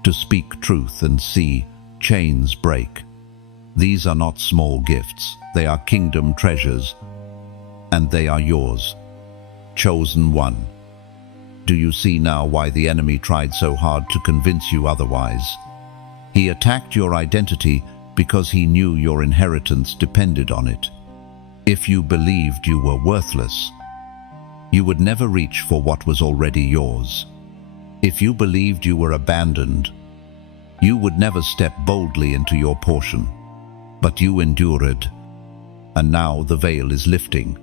to speak truth and see chains break. These are not small gifts, they are kingdom treasures, and they are yours. Chosen one. Do you see now why the enemy tried so hard to convince you otherwise? He attacked your identity because he knew your inheritance depended on it. If you believed you were worthless, you would never reach for what was already yours. If you believed you were abandoned, you would never step boldly into your portion. But you endured, and now the veil is lifting.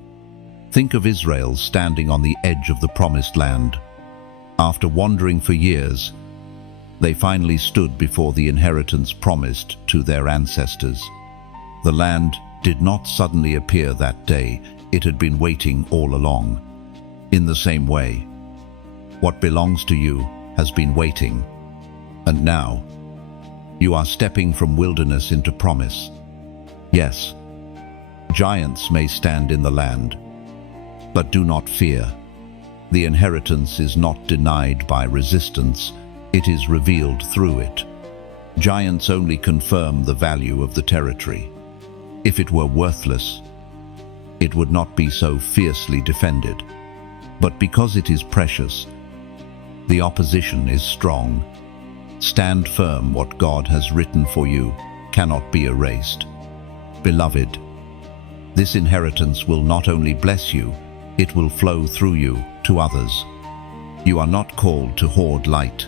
Think of Israel standing on the edge of the promised land. After wandering for years, they finally stood before the inheritance promised to their ancestors. The land did not suddenly appear that day, it had been waiting all along. In the same way, What belongs to you has been waiting. And now, you are stepping from wilderness into promise. Yes, giants may stand in the land, but do not fear. The inheritance is not denied by resistance, it is revealed through it. Giants only confirm the value of the territory. If it were worthless, it would not be so fiercely defended. But because it is precious, the opposition is strong. Stand firm. What God has written for you cannot be erased. Beloved, this inheritance will not only bless you, it will flow through you to others. You are not called to hoard light,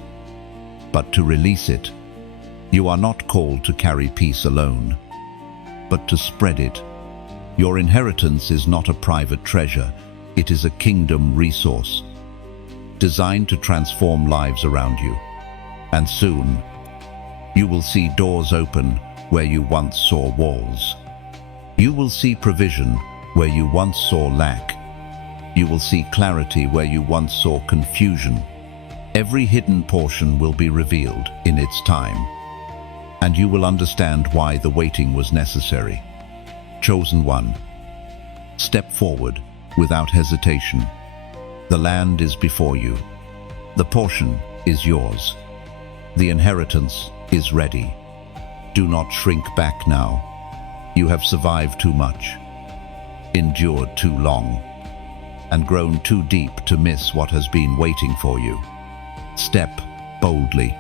but to release it. You are not called to carry peace alone, but to spread it. Your inheritance is not a private treasure, it is a kingdom resource, designed to transform lives around you. And soon, you will see doors open where you once saw walls. You will see provision where you once saw lack. You will see clarity where you once saw confusion. Every hidden portion will be revealed in its time, and you will understand why the waiting was necessary. Chosen one, step forward without hesitation. The land is before you. The portion is yours. The inheritance is ready. Do not shrink back now. You have survived too much, endured too long, and grown too deep to miss what has been waiting for you. Step boldly,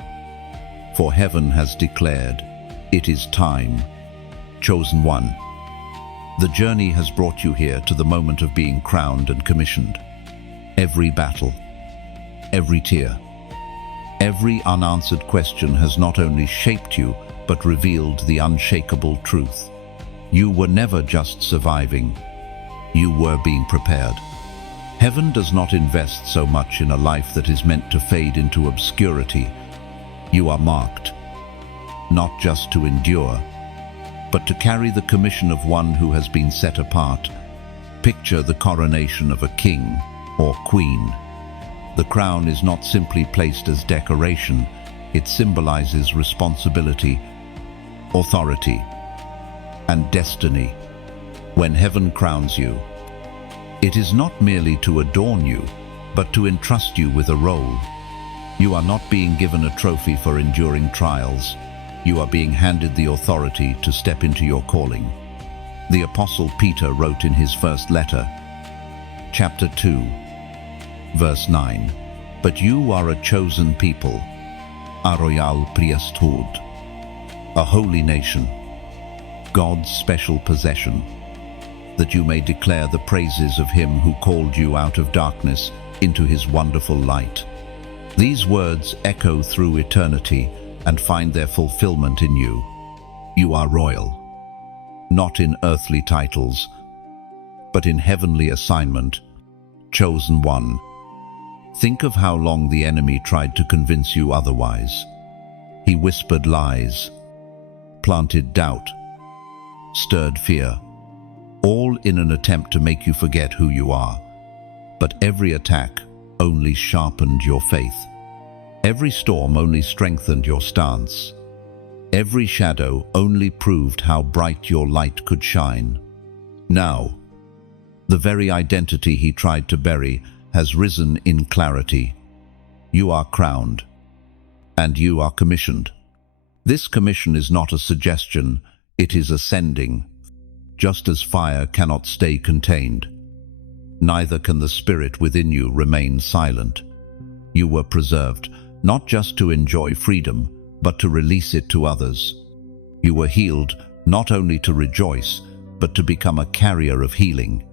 for heaven has declared, it is time. Chosen one, the journey has brought you here to the moment of being crowned and commissioned. Every battle, every tear, every unanswered question has not only shaped you, but revealed the unshakable truth. You were never just surviving, you were being prepared. Heaven does not invest so much in a life that is meant to fade into obscurity. You are marked, not just to endure, but to carry the commission of one who has been set apart. Picture the coronation of a king or queen. The crown is not simply placed as decoration, it symbolizes responsibility, authority, and destiny. When heaven crowns you, it is not merely to adorn you, but to entrust you with a role. You are not being given a trophy for enduring trials. You are being handed the authority to step into your calling. The Apostle Peter wrote in his first letter, chapter 2, verse 9, "But you are a chosen people, a royal priesthood, a holy nation, God's special possession, that you may declare the praises of him who called you out of darkness into his wonderful light." These words echo through eternity and find their fulfillment in you. You are royal, not in earthly titles, but in heavenly assignment. Chosen one, think of how long the enemy tried to convince you otherwise. He whispered lies, planted doubt, stirred fear, all in an attempt to make you forget who you are. But every attack only sharpened your faith. Every storm only strengthened your stance. Every shadow only proved how bright your light could shine. Now, the very identity he tried to bury has risen in clarity. You are crowned, and you are commissioned. This commission is not a suggestion, it is ascending. Just as fire cannot stay contained, neither can the spirit within you remain silent. You were preserved, not just to enjoy freedom, but to release it to others. You were healed, not only to rejoice, but to become a carrier of healing.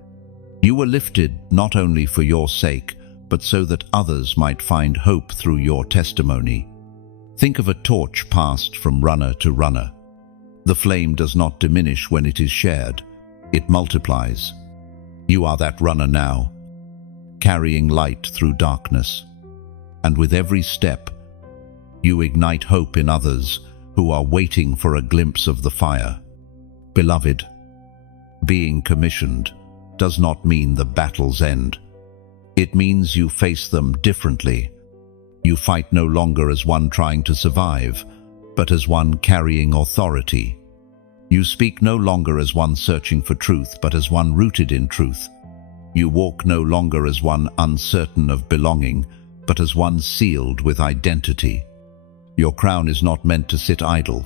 You were lifted not only for your sake, but so that others might find hope through your testimony. Think of a torch passed from runner to runner. The flame does not diminish when it is shared, it multiplies. You are that runner now, carrying light through darkness. And with every step, you ignite hope in others who are waiting for a glimpse of the fire. Beloved, being commissioned does not mean the battle's end. It means you face them differently. You fight no longer as one trying to survive, but as one carrying authority. You speak no longer as one searching for truth, but as one rooted in truth. You walk no longer as one uncertain of belonging, but as one sealed with identity. Your crown is not meant to sit idle.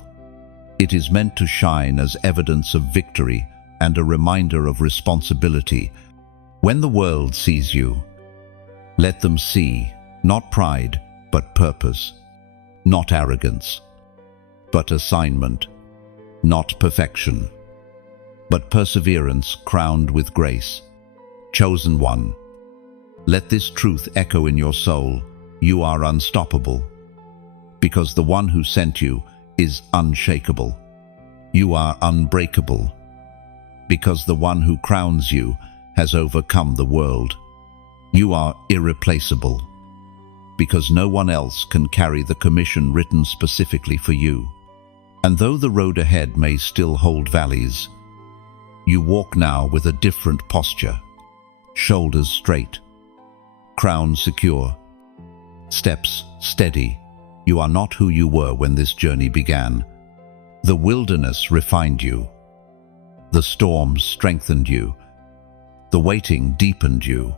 It is meant to shine as evidence of victory and a reminder of responsibility. When the world sees you, let them see not pride, but purpose, not arrogance, but assignment, not perfection, but perseverance crowned with grace. Chosen one, let this truth echo in your soul. You are unstoppable, because the one who sent you is unshakable. You are unbreakable, because the one who crowns you has overcome the world. You are irreplaceable, because no one else can carry the commission written specifically for you. And though the road ahead may still hold valleys, you walk now with a different posture. Shoulders straight, crown secure, steps steady. You are not who you were when this journey began. The wilderness refined you. The storms strengthened you. The waiting deepened you.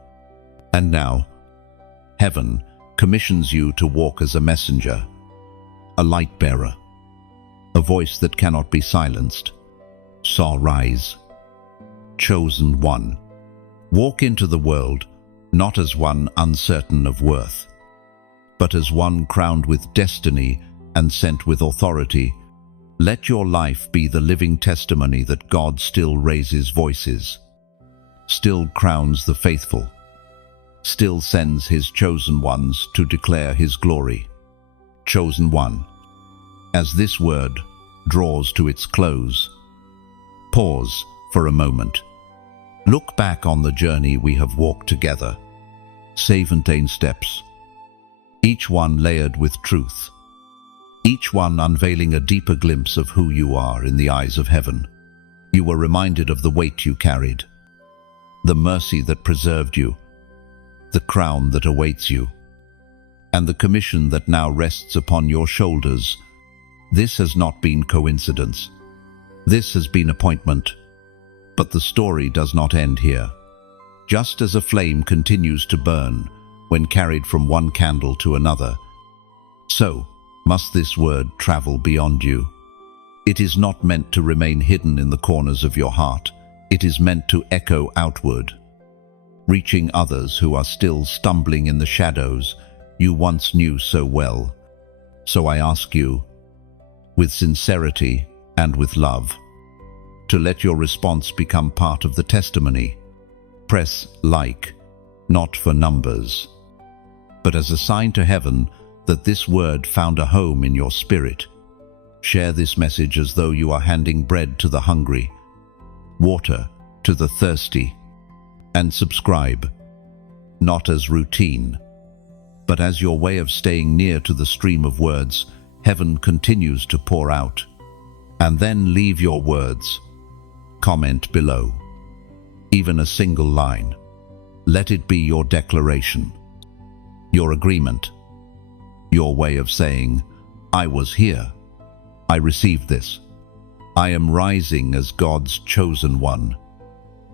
And now, heaven commissions you to walk as a messenger, a light bearer, a voice that cannot be silenced. So rise, chosen one. Walk into the world not as one uncertain of worth, but as one crowned with destiny and sent with authority. Let your life be the living testimony that God still raises voices, still crowns the faithful, still sends his chosen ones to declare his glory. Chosen one, as this word draws to its close, pause for a moment. Look back on the journey we have walked together, 17 steps, each one layered with truth, each one unveiling a deeper glimpse of who you are in the eyes of heaven. You were reminded of the weight you carried, the mercy that preserved you, the crown that awaits you, and the commission that now rests upon your shoulders. This has not been coincidence. This has been appointment. But the story does not end here. Just as a flame continues to burn when carried from one candle to another, so must this word travel beyond you. It is not meant to remain hidden in the corners of your heart. It is meant to echo outward, reaching others who are still stumbling in the shadows you once knew so well. So I ask you, with sincerity and with love, to let your response become part of the testimony. Press like, not for numbers, but as a sign to heaven that this word found a home in your spirit. Share this message as though you are handing bread to the hungry, water to the thirsty, and subscribe, not as routine, but as your way of staying near to the stream of words heaven continues to pour out. And then leave your words. Comment below. Even a single line. Let it be your declaration, your agreement, your way of saying, I was here. I received this. I am rising as God's chosen one.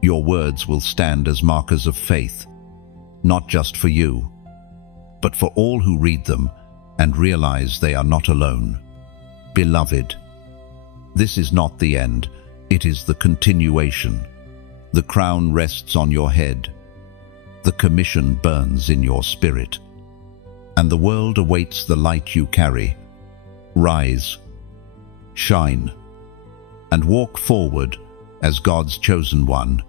Your words will stand as markers of faith, not just for you, but for all who read them and realize they are not alone. Beloved, this is not the end. It is the continuation. The crown rests on your head. The commission burns in your spirit. And the world awaits the light you carry. Rise, shine, and walk forward as God's chosen one.